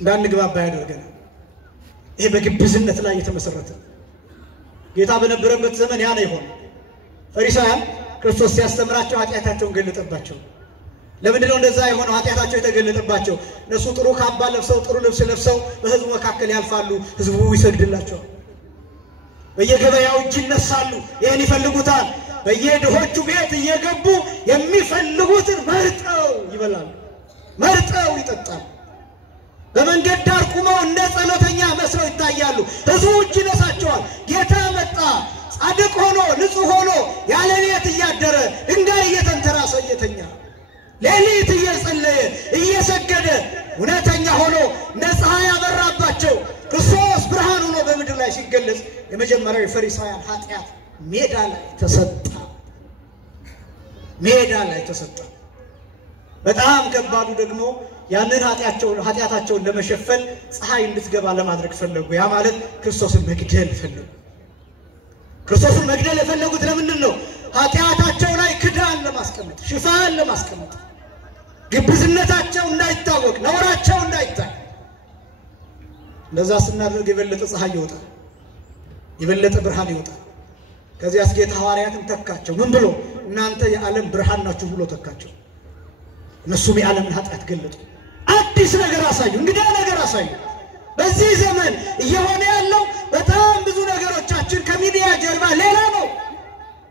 እንዳንግባባ ያደርገናል። ይሄ በግብዝነት ላይ የተመሰረተ ጌታ በነበረበት ዘመን ያ ነው የሆነው። ፈሪሳውያን ክርስቶስ ሲያስተምራቸው ኃጢአታቸውን ገለጠባቸው። ለምንድነው እንደዛ የሆነው? ኃጢአታቸው የተገለጠባቸው እነሱ ጥሩ ካባ ለብሰው ጥሩ ልብስ ለብሰው በህዝቡ መካከል ያልፋሉ፣ ህዝቡ ይሰግድላቸዋል። በየገበያው እጅ ይነሳሉ፣ ይሄን ይፈልጉታል። በየድሆቹ ቤት እየገቡ የሚፈልጉትን መርጠው ይበላሉ፣ መርጠው ይጠጣሉ። በመንገድ ዳር ቆመው እንደ ጸሎተኛ መስለው ይታያሉ። ህዝቡ እጅ ይነሳቸዋል። ጌታ መጣ፣ ጻድቅ ሆኖ ንጹህ ሆኖ ያለ ቤት እያደረ ድንጋይ እየተንተራሰ እየተኛ ሌሊት እየጸለየ እየሰገደ እውነተኛ ሆኖ ፀሐይ ያበራባቸው ክርስቶስ ብርሃን ሆኖ በምድር ላይ ሲገለጽ የመጀመሪያው የፈሪሳውያን ኃጢአት ሜዳ ላይ ተሰጣ። ሜዳ ላይ ተሰጣ። በጣም ከባዱ ደግሞ ያንን ኃጢአታቸውን ለመሸፈን ፀሐይ እንድትገባ ለማድረግ ፈለጉ። ያ ማለት ክርስቶስን መግደል ፈለጉ። ክርስቶስን መግደል የፈለጉት ለምንድን ነው? ኃጢአታቸው ላይ ክዳን ለማስቀመጥ፣ ሽፋን ለማስቀመጥ፣ ግብዝነታቸው እንዳይታወቅ፣ ነውራቸው እንዳይታይ። እንደዛ ስናደርግ የበለጠ ፀሐይ ይወጣል፣ የበለጠ ብርሃን ይወጣል። ከዚያስ ጌታ ሐዋርያትን ተካቸው። ምን ብሎ? እናንተ የዓለም ብርሃን ናችሁ ብሎ ተካቸው። እነሱም የዓለምን ኃጢአት ገለጡ። አዲስ ነገር አሳዩ፣ እንግዳ ነገር አሳዩ። በዚህ ዘመን እየሆነ ያለው በጣም ብዙ ነገሮቻችን ከሚዲያ ጀርባ ሌላ ነው።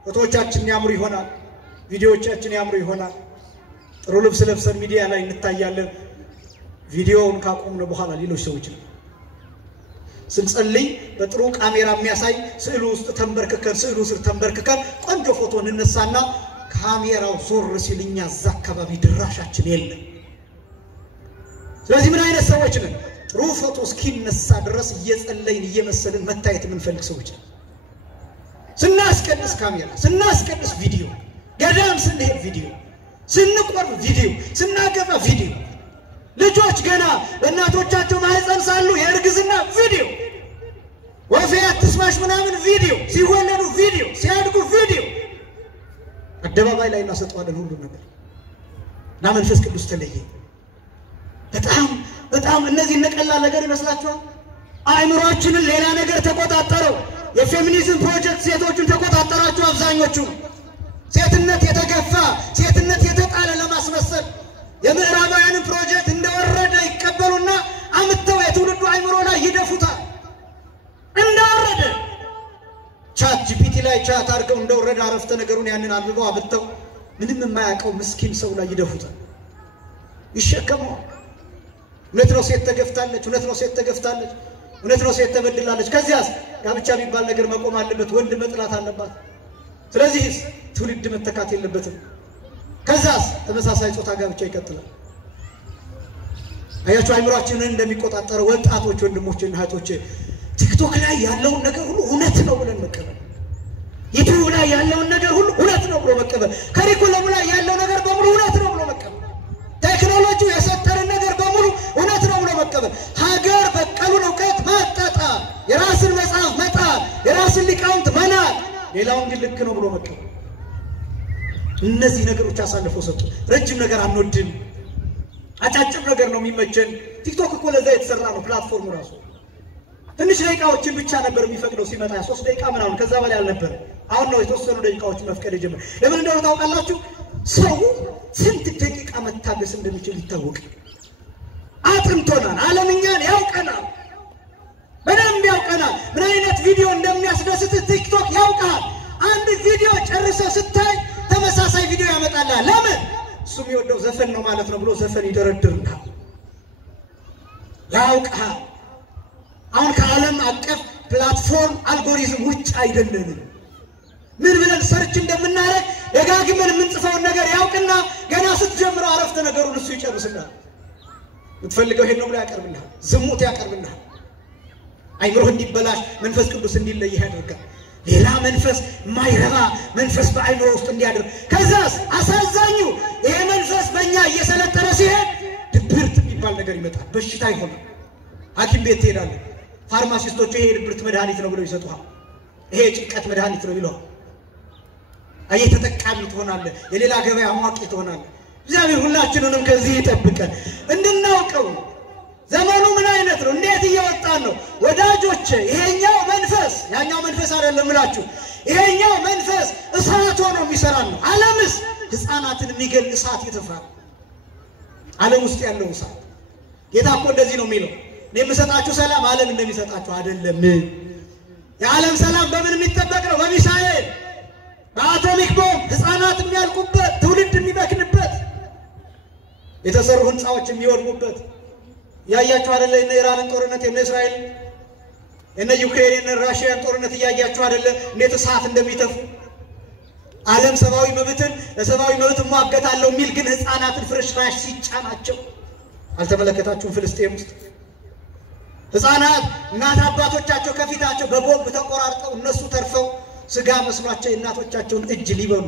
ፎቶዎቻችን ያምሩ ይሆናል፣ ቪዲዮዎቻችን ያምሩ ይሆናል። ጥሩ ልብስ ለብሰን ሚዲያ ላይ እንታያለን። ቪዲዮውን ካቆምነ በኋላ ሌሎች ሰዎች ነው ስንጸልይ በጥሩ ካሜራ የሚያሳይ ስዕሉ ውስጥ ተንበርክከን ስዕሉ ስር ተንበርክከን ቆንጆ ፎቶ እንነሳና ካሜራው ዞር ሲልኛ እዛ አካባቢ ድራሻችን የለም። ስለዚህ ምን አይነት ሰዎች ነን? ጥሩ ፎቶ እስኪነሳ ድረስ እየጸለይን እየመሰልን መታየት የምንፈልግ ሰዎች ነን። ስናስቀድስ ካሜራ፣ ስናስቀድስ ቪዲዮ፣ ገዳም ስንሄድ ቪዲዮ፣ ስንቆርብ ቪዲዮ፣ ስናገባ ቪዲዮ፣ ልጆች ገና በእናቶቻቸው ማህፀን ሳሉ የእርግዝና ቪዲዮ፣ ወፌ አትስማሽ ምናምን ቪዲዮ፣ ሲወለዱ ቪዲዮ፣ ሲያድጉ ቪዲዮ አደባባይ ላይ እናሰጣለን ሁሉ ነገር። እና መንፈስ ቅዱስ ተለየ። በጣም እነዚህ ነቀላል ነገር ይመስላችኋል? አእምሮአችንን ሌላ ነገር ተቆጣጠረው። የፌሚኒዝም ፕሮጀክት ሴቶችን ተቆጣጠራቸው። አብዛኞቹ ሴትነት የተገፋ ሴትነት የተጣለ ለማስመሰል የምዕራባውያንን ፕሮጀክት እንደወረደ ይቀበሉና አምጥተው የትውልዱ አእምሮ ላይ ይደፉታል። እንደወረደ ቻት ጂፒቲ ላይ ቻት አድርገው እንደወረደ አረፍተ ነገሩን ያንን አንብበው አብጥተው ምንም የማያውቀው ምስኪን ሰው ላይ ይደፉታል፣ ይሸከመዋል። እውነት ነው ሴት ተገፍታለች፣ እውነት ነው ሴት ተገፍታለች፣ እውነት ነው ሴት ተበድላለች። ከዚያስ ጋብቻ የሚባል ነገር መቆም አለበት፣ ወንድ መጥላት አለባት። ስለዚህ ትውልድ መተካት የለበትም። ከዛስ ተመሳሳይ ጾታ ጋብቻ ይቀጥላል። አያችሁ አይምሮአችንን እንደሚቆጣጠረው ወጣቶች ወንድሞችና እህቶች ቲክቶክ ላይ ያለውን ነገር ሁሉ እውነት ነው ብለን መቀበል፣ ዩቲዩብ ላይ ያለውን ነገር ሁሉ እውነት ነው ብሎ መቀበል፣ ካሪኩለም ላይ ያለው ነገር በሙሉ እውነት ነው ብሎ መቀበል፣ ቴክኖሎጂው የሰጠንን ነገር በሙሉ እውነት ነው ብሎ መቀበል፣ ሀገር በቀሉን ዕውቀት ማጣጣል፣ የራስን መጽሐፍ መጣል፣ የራስን ሊቃውንት መናቅ፣ ሌላውን ግን ልክ ነው ብሎ መቀበል። እነዚህ ነገሮች አሳልፈው ሰጡ። ረጅም ነገር አንወድም፣ አጫጭር ነገር ነው የሚመቸን። ቲክቶክ እኮ ለዛ የተሰራ ነው ፕላትፎርሙ ራሱ። ትንሽ ደቂቃዎችን ብቻ ነበር የሚፈቅደው ሲመጣ 3 ደቂቃ ምናምን፣ ከዛ በላይ አልነበረ። አሁን ነው የተወሰኑ ደቂቃዎችን መፍቀድ የጀመረ። ለምን እንደሆነ ታውቃላችሁ? ሰው ስንት ደቂቃ መታገስ እንደሚችል ይታወቅ። አጥንቶናል፣ ዓለምኛን ያውቀናል፣ በደንብ ያውቀናል። ምን አይነት ቪዲዮ እንደሚያስደስት ቲክቶክ ያውቃል። አንድ ቪዲዮ ጨርሰ ስታይ ተመሳሳይ ቪዲዮ ያመጣልሃል። ለምን? እሱ የሚወደው ዘፈን ነው ማለት ነው ብሎ ዘፈን ይደረድርልሃል። ያውቃል። አሁን ከዓለም አቀፍ ፕላትፎርም አልጎሪዝም ውጭ አይደለንም። ምን ብለን ሰርች እንደምናረግ ደጋግመን የምንጽፈውን ነገር ያውቅና ገና ስትጀምረው አረፍተ ነገሩን እሱ ይጨርስልሃል። የምትፈልገው ይሄን ነው ብሎ ያቀርብልሃል። ዝሙት ያቀርብልሃል። አይምሮህ እንዲበላሽ መንፈስ ቅዱስ እንዲለይህ ያደርጋል። ሌላ መንፈስ ማይረባ መንፈስ በአይምሮ ውስጥ እንዲያደርግ ከዛስ አሳዛኙ ይሄ መንፈስ በእኛ እየሰለጠነ ሲሄድ ድብርት የሚባል ነገር ይመጣል። በሽታ ይሆናል። ሐኪም ቤት ትሄዳለህ። ፋርማሲስቶቹ ይሄ ድብርት መድኃኒት ነው ብለው ይሰጡሃል። ይሄ ጭንቀት መድኃኒት ነው ይለዋል። አየ ተጠቃሚ ትሆናለህ። የሌላ ገበያ አሟቂ ትሆናለህ። እግዚአብሔር ሁላችንንም ከዚህ ይጠብቀን። እንድናውቀው ዘመኑ ምን አይነት ነው? እንዴት እየወጣን ነው? ወዳጆቼ ይሄኛው መንፈስ ያኛው መንፈስ አይደለም እላችሁ። ይሄኛው መንፈስ እሳት ሆኖ የሚሰራን ነው። ዓለምስ ሕፃናትን የሚገል እሳት ይተፋል። ዓለም ውስጥ ያለው እሳት ጌታ እኮ እንደዚህ ነው የሚለው፣ እኔ የምሰጣችሁ ሰላም ዓለም እንደሚሰጣችሁ አይደለም። የዓለም ሰላም በምን የሚጠበቅ ነው? በሚሳኤል በአቶሚክ ቦምብ ሕፃናት የሚያልቁበት፣ ትውልድ የሚበክንበት፣ የተሰሩ ህንፃዎች የሚወድሙበት ያያችሁ አይደለ? እነ ኢራንን ጦርነት፣ እነ እስራኤል፣ እነ ዩክሬን፣ እነ ራሽያን ጦርነት እያያችሁ አይደለ? እንዴት እሳት እንደሚተፉ። ዓለም ሰብአዊ መብትን ለሰብአዊ መብት ማገታለው የሚል ግን ህፃናትን ፍርሽራሽ ሲጫናቸው አልተመለከታችሁም? ፍልስጤም ውስጥ ህፃናት እናት አባቶቻቸው ከፊታቸው በቦምብ ተቆራርጠው እነሱ ተርፈው ስጋ መስሏቸው የእናቶቻቸውን እጅ ሊበሉ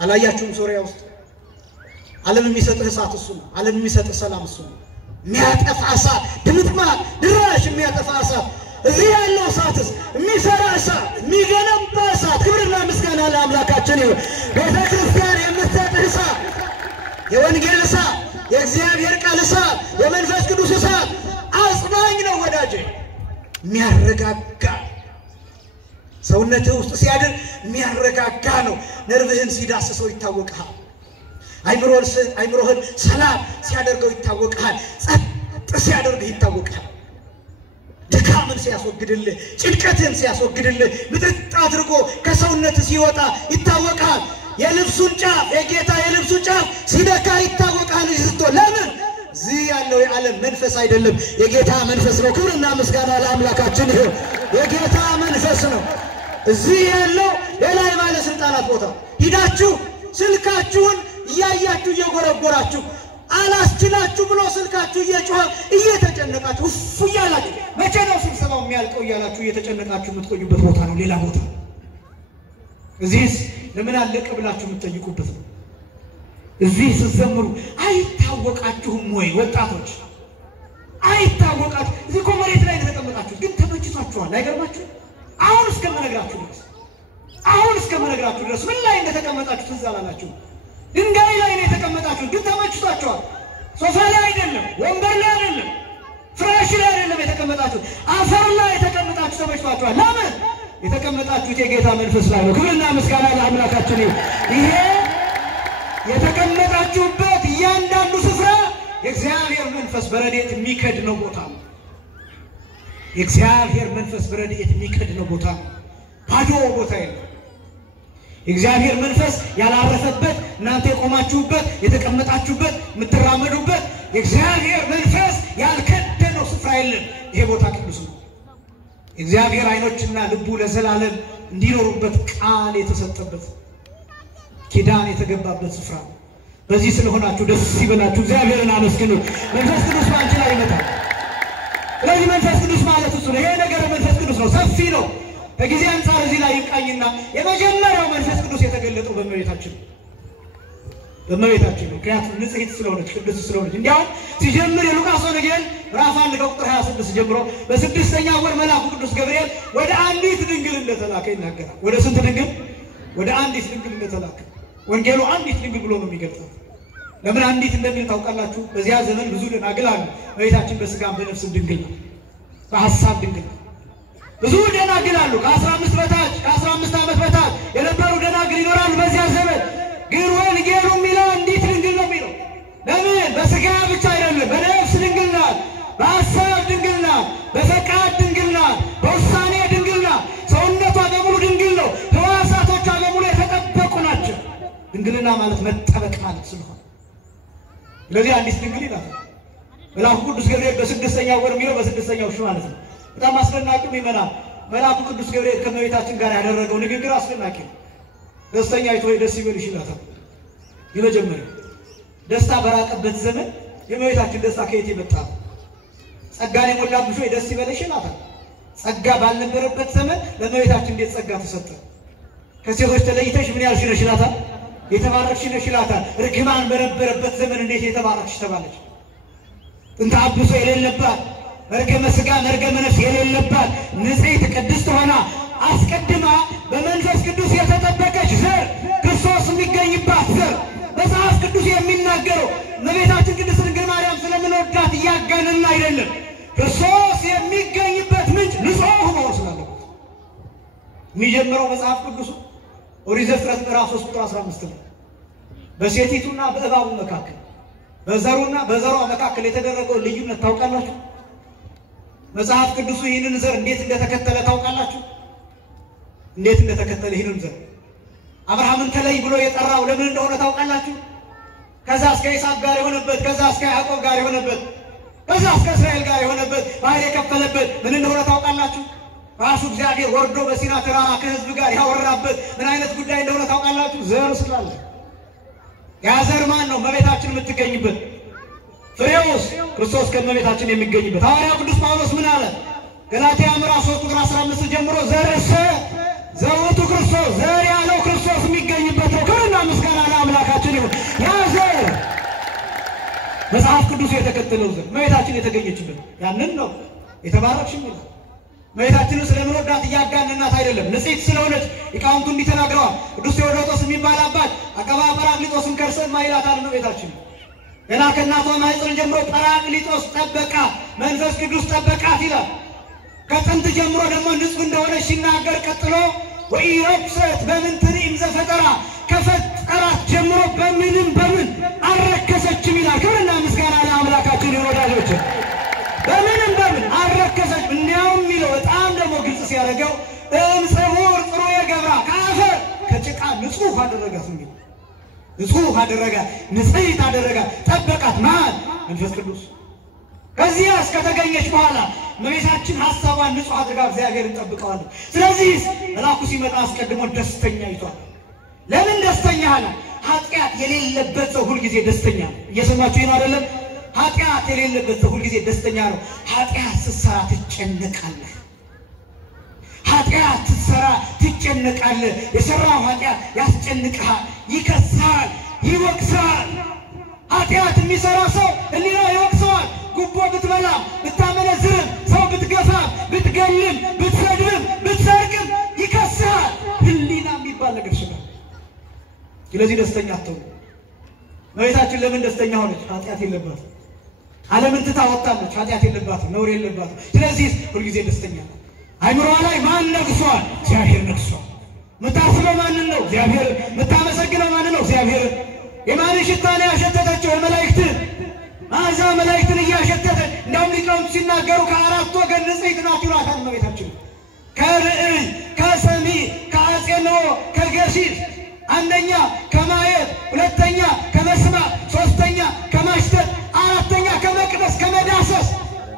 አላያችሁም? ሶሪያ ውስጥ ዓለም የሚሰጥህ እሳት እሱ ነው። ዓለም የሚሰጥህ ሰላም እሱ ነው። የሚያጠፋ እሳት ድምጥማጥ ድራሽ የሚያጠፋ እሳት። እዚህ ያለው እሳትስ የሚሰራ እሳት፣ የሚገነባ እሳት። ክብርና ምስጋና ለአምላካችን ይሁን። ቤተ ክርስቲያን የምትሰጥህ እሳት፣ የወንጌል እሳት፣ የእግዚአብሔር ቃል እሳት፣ የመንፈስ ቅዱስ እሳት አጽናኝ ነው ወዳጄ። የሚያረጋጋ ሰውነትህ ውስጥ ሲያድር የሚያረጋጋ ነው። ነርቭህን ሲዳስሰው ይታወቃል። አይምሮህን ሰላም ሲያደርገው ይታወቃል። ጸጥ ሲያደርግህ ይታወቃል። ድካምን ሲያስወግድልህ፣ ጭንቀትን ሲያስወግድልህ፣ ምጥጥ አድርጎ ከሰውነትህ ሲወጣ ይታወቃል። የልብሱን ጫፍ የጌታ የልብሱ ጫፍ ሲነካ ይታወቃል። ይስቶ ለምን? እዚህ ያለው የዓለም መንፈስ አይደለም፣ የጌታ መንፈስ ነው። ክብርና ምስጋና ለአምላካችን ይሁን። የጌታ መንፈስ ነው። እዚህ ያለው ሌላ የባለስልጣናት ቦታ ሂዳችሁ ስልካችሁን እያያችሁ እየጎረጎራችሁ አላስችላችሁ ብሎ ስልካችሁ እየጮኸ እየተጨነቃችሁ እሱ እያላችሁ መቼ ነው ስብሰባው የሚያልቀው እያላችሁ እየተጨነቃችሁ የምትቆዩበት ቦታ ነው። ሌላ ቦታ እዚህስ ለምን አለቀ ብላችሁ የምትጠይቁበት ነው። እዚህ ስትዘምሩ አይታወቃችሁም ወይ ወጣቶች? አይታወቃችሁ? እዚህ እኮ መሬት ላይ ተቀመጣችሁ ግን ተመችቷችኋል። አይገርማችሁ? አሁን እስከምነግራችሁ ድረስ ምን ላይ እንደተቀመጣችሁ ትዝ አላላችሁ? ድንጋይ ላይ ነው የተቀመጣችሁ ግን ተመችቷችኋል። ሶፋ ላይ አይደለም፣ ወንበር ላይ አይደለም፣ ፍራሽ ላይ አይደለም የተቀመጣችሁ፣ አፈር ላይ የተቀመጣችሁ ተመችቷችኋል። ለምን? የተቀመጣችሁት የጌታ መንፈስ ላይ ነው። ክብርና ምስጋና ለአምላካችን ይሁን። ይሄ የተቀመጣችሁበት እያንዳንዱ ስፍራ የእግዚአብሔር መንፈስ በረድኤት የሚከድ ነው ቦታ ነው። የእግዚአብሔር መንፈስ በረድኤት የሚከድ ነው ቦታ ነው። ባዶ ቦታ የለም። የእግዚአብሔር መንፈስ ያላረፈበት እናንተ የቆማችሁበት የተቀመጣችሁበት የምትራመዱበት የእግዚአብሔር መንፈስ ያልከደነው ስፍራ የለም። ይሄ ቦታ ቅዱስ ነው። የእግዚአብሔር ዓይኖችና ልቡ ለዘላለም እንዲኖሩበት ቃል የተሰጠበት ኪዳን የተገባበት ስፍራ ነው። በዚህ ስለሆናችሁ ደስ ይበላችሁ፣ እግዚአብሔርን አመስግኑ። መንፈስ ቅዱስ ባንቺ ላይ ይመጣል። ስለዚህ መንፈስ ቅዱስ ማለት እሱ ነው። ይሄ ነገር መንፈስ ቅዱስ ነው፣ ሰፊ ነው። በጊዜ አንፃር እዚህ ላይ ይቃኝና የመጀመሪያው መንፈስ ቅዱስ የተገለጠው በእመቤታችን ነው። ምክንያቱም ንጽሕት ስለሆነች ቅዱስ ስለሆነች። እንዲያውም ሲጀምር የሉቃስ ወንጌል ምዕራፍ 1 ከቁጥር 26 ጀምሮ በ6ኛው ወር መልአኩ ቅዱስ ገብርኤል ወደ አንዲት ድንግል እንደተላከ ይናገራል። ወደ ስንት ድንግል? ወደ አንዲት ድንግል እንደተላከ ወንጌሉ አንዲት ድንግል ብሎ ነው የሚገልጸው። ለምን አንዲት እንደሚል ታውቃላችሁ? በዚያ ዘመን ብዙ ደናግል አሉ። እመቤታችን በስጋም በነፍስም ድንግል ነው፣ በሐሳብ ድንግል ነው። ብዙ ደናግል አሉ። ከ15 በታች ከ15 ዓመት በታች የነበሩ ደናግል ይኖራሉ በዚያ ዘመን። ግን ወንጌሉ የሚለው አንዲት ድንግል ነው የሚለው። ለምን? በስጋ ብቻ አይደለም፣ በነፍስ ድንግል ናት፣ በሐሳብ ድንግል ናት፣ በፈቃድ ድንግል ናት፣ በውሳኔ ድንግል ናት። ሰውነቷ በሙሉ ድንግል ነው። ሕዋሳቶቿ በሙሉ የተጠበቁ ናቸው። ማለት መጠበቅ ማለት ስለሆነ ለዚህ አንዲት ድንግል ይላል መልአኩ ቅዱስ ገብርኤል በስድስተኛው ወር የሚለው በስድስተኛው ሺህ ማለት ነው። በጣም አስደናቂ ነው። መልአኩ ቅዱስ ገብርኤል ከመቤታችን ጋር ያደረገው ንግግር አስደናቂ ነው። ደስተኛ ይቶይ ደስ ይበልሽ ይላታል። የመጀመሪያው ደስታ በራቀበት ዘመን የመቤታችን ደስታ ከየት የመጣ ነው? ጸጋን የሞላብሽ ሆይ ደስ ይበልሽ ይላታል። ጸጋ ባልነበረበት ዘመን ለመቤታችን እንዴት ጸጋ ተሰጠ? ከሴቶች ተለይተሽ ምን ያልሽ ነሽ ይላታል። የተባረክሽ ነሽ ይላታል። ርግማን በነበረበት ዘመን እንዴት የተባረክሽ ተባለች? ጥንተ አብሶ የሌለባት መርገመ ሥጋ መርገመ ነፍስ የሌለባት ንጽሕት ቅድስት ሆና አስቀድማ በመንፈስ ቅዱስ የተጠበቀች ዘር ክርስቶስ የሚገኝባት ዘር መጽሐፍ ቅዱስ የሚናገረው እመቤታችን ቅድስት ድንግል ማርያም ስለምንወዳት እያጋነን አይደለም። ክርስቶስ የሚገኝበት ምንጭ ንጹሕ መሆን ስላለበት የሚጀምረው መጽሐፍ ቅዱስ ኦሪት ዘፍጥረት ምዕራፍ 3 ቁጥር 15 ነው። በሴቲቱና በእባቡ መካከል በዘሩና በዘሯ መካከል የተደረገው ልዩነት ታውቃላችሁ? መጽሐፍ ቅዱስ ይህንን ዘር እንዴት እንደተከተለ ታውቃላችሁ? እንዴት እንደተከተለ ይህንን ዘር አብርሃምን ተለይ ብሎ የጠራው ለምን እንደሆነ ታውቃላችሁ? ከዛ እስከ ይስሐቅ ጋር የሆነበት፣ ከዛ እስከ ያዕቆብ ጋር የሆነበት፣ ከዛ እስከ እስራኤል ጋር የሆነበት ባህር የከፈለበት ምን እንደሆነ ታውቃላችሁ? ራሱ እግዚአብሔር ወርዶ በሲና ተራራ ከሕዝብ ጋር ያወራበት ምን አይነት ጉዳይ እንደሆነ ታውቃላችሁ? ዘር ስላለ። ያ ዘር ማን ነው? እመቤታችን የምትገኝበት ፍሬውስ ክርስቶስ ከእመቤታችን የሚገኝበት። ሐዋርያው ቅዱስ ጳውሎስ ምን አለ? ገላትያ ምዕራፍ 3 ቁጥር 15 ጀምሮ ዘርሰ ዘውቱ ክርስቶስ ዘር ያለው ክርስቶስ የሚገኝበት ነው። ክብርና ምስጋና ለአምላካችን ይሁን። ያ ዘር መጽሐፍ ቅዱስ የተከተለው ዘር እመቤታችን የተገኘችበት ያንን ነው የተባረክሽ ነው። እመቤታችንን ስለምንወዳት እያጋነናት አይደለም። ንጽሕት ስለሆነች ሊቃውንቱ እንዲህ ተናግረዋል። ቅዱስ ቴዎዶጦስ የሚባል አባት አቀባ ጰራቅሊጦስን ከርሰማ ይላታል እመቤታችን። ገና ከእናቷ ማኅፀን ጀምሮ ጰራቅሊጦስ ጠበቃት፣ መንፈስ ቅዱስ ጠበቃት ይላል። ከጥንት ጀምሮ ደግሞ ንጹሕ እንደሆነች ሲናገር ቀጥሎ ወኢረክሰት በምንትሪም ዘፈጠራ ከፈጠራት ጀምሮ በምን አልረከሰችም ይላል። ክብርና ምስጋና ለአምላካችን ወዳጆች። በምን አልረከሰች። እንዲያውም የሚለው በጣም ደግሞ ግልጽ ሲያደርገው እምጽውር ጥሩ የገብራ ከአፈር ከጭቃ ንጹሕ አደረጋት። እንግዲህ ንጹሕ አደረጋት፣ ንጽሕት አደረጋት፣ ጠበቃት። ማን? መንፈስ ቅዱስ። ከዚያ እስከተገኘች በኋላ እመቤታችን ሐሳቧን ንጹሕ አድርጋ እግዚአብሔርን ጠብቀዋለች። ስለዚህ መልአኩ ሲመጣ አስቀድሞ ደስተኛ ይቷል። ለምን ደስተኛ አለ? ኃጢአት የሌለበት ሰው ሁልጊዜ ደስተኛ ነው። እየሰማችሁ ነው አይደለም? ኃጢአት የሌለበት ሰው ሁልጊዜ ደስተኛ ነው። ኃጢአት ስትሰራ ትጨነቃለህ። ኃጢአት ስትሰራ ትጨነቃለህ። የሰራው ኃጢአት ያስጨንቅሃል፣ ይከሳል፣ ይወቅሳል። ኃጢአት የሚሰራ ሰው ሕሊና ይወቅሰዋል። ጉቦ ብትበላ፣ ብታመነዝርም፣ ሰው ብትገፋም፣ ብትገልም፣ ብትሰድብም፣ ብትሰርቅም ይከሳል። ሕሊና የሚባል ነገር ሽጋ። ስለዚህ ደስተኛ አትሆኑ። እመቤታችን ለምን ደስተኛ ሆነች? ኃጢአት የለባትም። ዓለምን ትታ ወጣለች። ኃጢአት የለባትም፣ ነውር የለባትም። ስለዚህ ሁልጊዜ ደስተኛ ነው። አይምሮዋ ላይ ማን ነግሷል? እግዚአብሔር ነግሷል። የምታስበው ማንን ነው? እግዚአብሔር። የምታመሰግነው ማንን ነው? እግዚአብሔር። የማንን ሽታ ነው ያሸተተችው? የመላእክትን መዓዛ መላእክትን እያሸተተች። እንዳውም ሊቃውንቱ ሲናገሩ ከአራት ወገን ንጽሕት ናት ይሏታል እመቤታችን። ከርእይ፣ ከሰሚ፣ ከአጼኖ፣ ከገሲስ አንደኛ ከማየት፣ ሁለተኛ ከመስማት፣ ሶስተኛ ከማሽተት፣ አራተኛ ከመቅመስ ከመዳሰስ።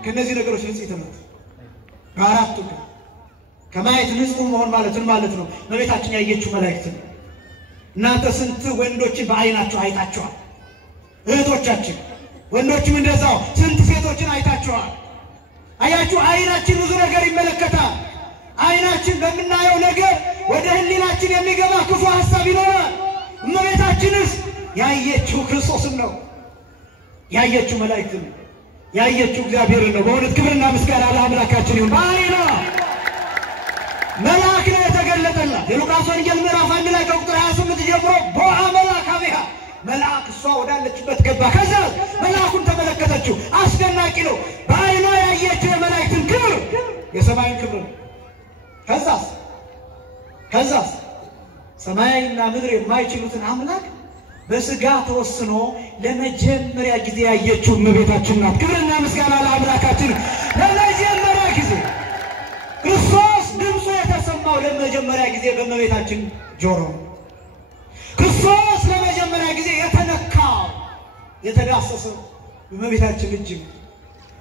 ከነዚህ ነገሮች ንጽሕት ናት። ከአራቱ ከማየት ንጹሕ መሆን ማለት ምን ማለት ነው? እመቤታችን ያየችው መላእክትን። እናንተ ስንት ወንዶችን በዓይናችሁ አይታችኋል? እህቶቻችን ወንዶችም እንደዛው ስንት ሴቶችን አይታችኋል? አያችሁ፣ ዓይናችን ብዙ ነገር ይመለከታል። ዓይናችን በምናየው ነገር ወደ ሕሊናችን የሚገባ ክፉ ሐሳብ ይኖራል። እመቤታችንስ ያየችው ክርስቶስን ነው፣ ያየችው መላእክትን ነው፣ ያየችው እግዚአብሔርን ነው። በእውነት ክብርና ምስጋና ለአምላካችን ይሁን። በዓይኗ መልአክ ነው የተገለጠላት። የሉቃስ ወንጌል ምዕራፍ 1 ላይ ከቁጥር 28 ጀምሮ ቦአ መልአክ አቢሃ፣ መልአክ እሷ ወዳለችበት ገባ። ከዛ መልአኩን ተመለከተችው። አስደናቂ ነው። በዓይኗ ያየችው የመላእክትን ክብር፣ የሰማይን ክብር። ከዛስ ሰማይና ምድር የማይችሉትን አምላክ በስጋ ተወስኖ ለመጀመሪያ ጊዜ ያየችው እመቤታችን ናት። ክብርና ምስጋና ለአምላካችን። ለመጀመሪያ ጊዜ ክርስቶስ ድምፁ የተሰማው ለመጀመሪያ ጊዜ በእመቤታችን ጆሮ። ክርስቶስ ለመጀመሪያ የተዳሰሰው በእመቤታችን እጅ ነው።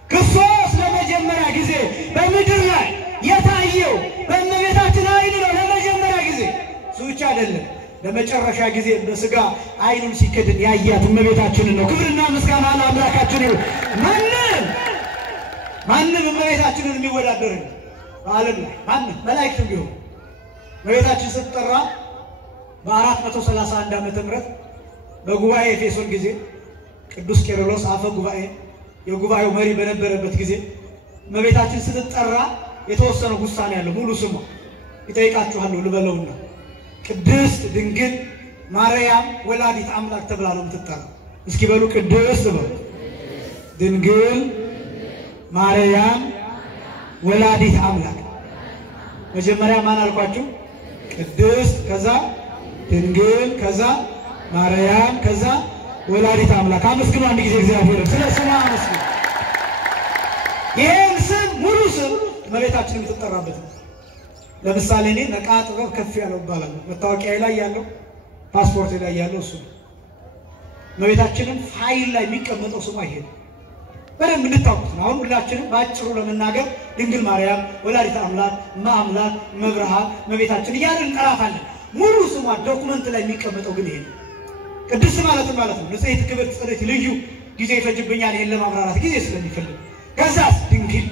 ክርስቶስ ለመጀመሪያ ጊዜ በምድር ላይ የታየው በእመቤታችን ዓይን ነው። ለመጀመሪያ ጊዜ እሱ ብቻ አይደለም፣ ለመጨረሻ ጊዜ በስጋ ዓይኑን ሲከድን ያያት እመቤታችንን ነው። ክብርና ምስጋና ለአምላካችን ይሁን። ማንም እመቤታችንን የሚወዳደር በዓለም ላይ ማንም መላእክትም ቢሆን እመቤታችን ስትጠራ በ431 ዓመተ ምህረት በጉባኤ ኤፌሶን ጊዜ ቅዱስ ቄርሎስ አፈ ጉባኤ የጉባኤው መሪ በነበረበት ጊዜ እመቤታችን ስትጠራ የተወሰነ ውሳኔ ያለው ሙሉ ስሟ ይጠይቃችኋለሁ ልበለውና ቅድስት ድንግል ማርያም ወላዲት አምላክ ተብላ ነው የምትጠራው። እስኪ በሉ ቅድስት በሉ ድንግል ማርያም ወላዲት አምላክ። መጀመሪያ ማን አልኳችሁ? ቅድስት፣ ከዛ ድንግል፣ ከዛ ማርያም፣ ከዛ ወላዲት አምላክ። አመስግኑ አንድ ጊዜ እግዚአብሔርን ስለ ስሟ አመስግኑ። ይሄን ስም ሙሉ ስም እመቤታችን የምትጠራበት ነው። ለምሳሌ እኔ ነቃ ጥበብ ከፍ ያለው ይባላል። መታወቂያ ላይ ያለው ፓስፖርት ላይ ያለው እሱ ነው። እመቤታችንን ፋይል ላይ የሚቀመጠው ስሟ ይሄ ነው። በደንብ እንድታውቁት ነው። አሁን ሁላችንም በአጭሩ ለመናገር ድንግል ማርያም ወላዲት አምላክ፣ እመአምላክ፣ እመብርሃን፣ እመቤታችን እያልን እንጠራታለን። ሙሉ ስሟ ዶኩመንት ላይ የሚቀመጠው ግን ይሄ ነው። ቅድስት ማለት ነው ንጽሕት፣ ክብርት፣ ጽድት። ልዩ ጊዜ ይፈጅብኛል ይሄን ለማብራራት ጊዜ ስለሚፈልግ። ከዛስ ድንግል፣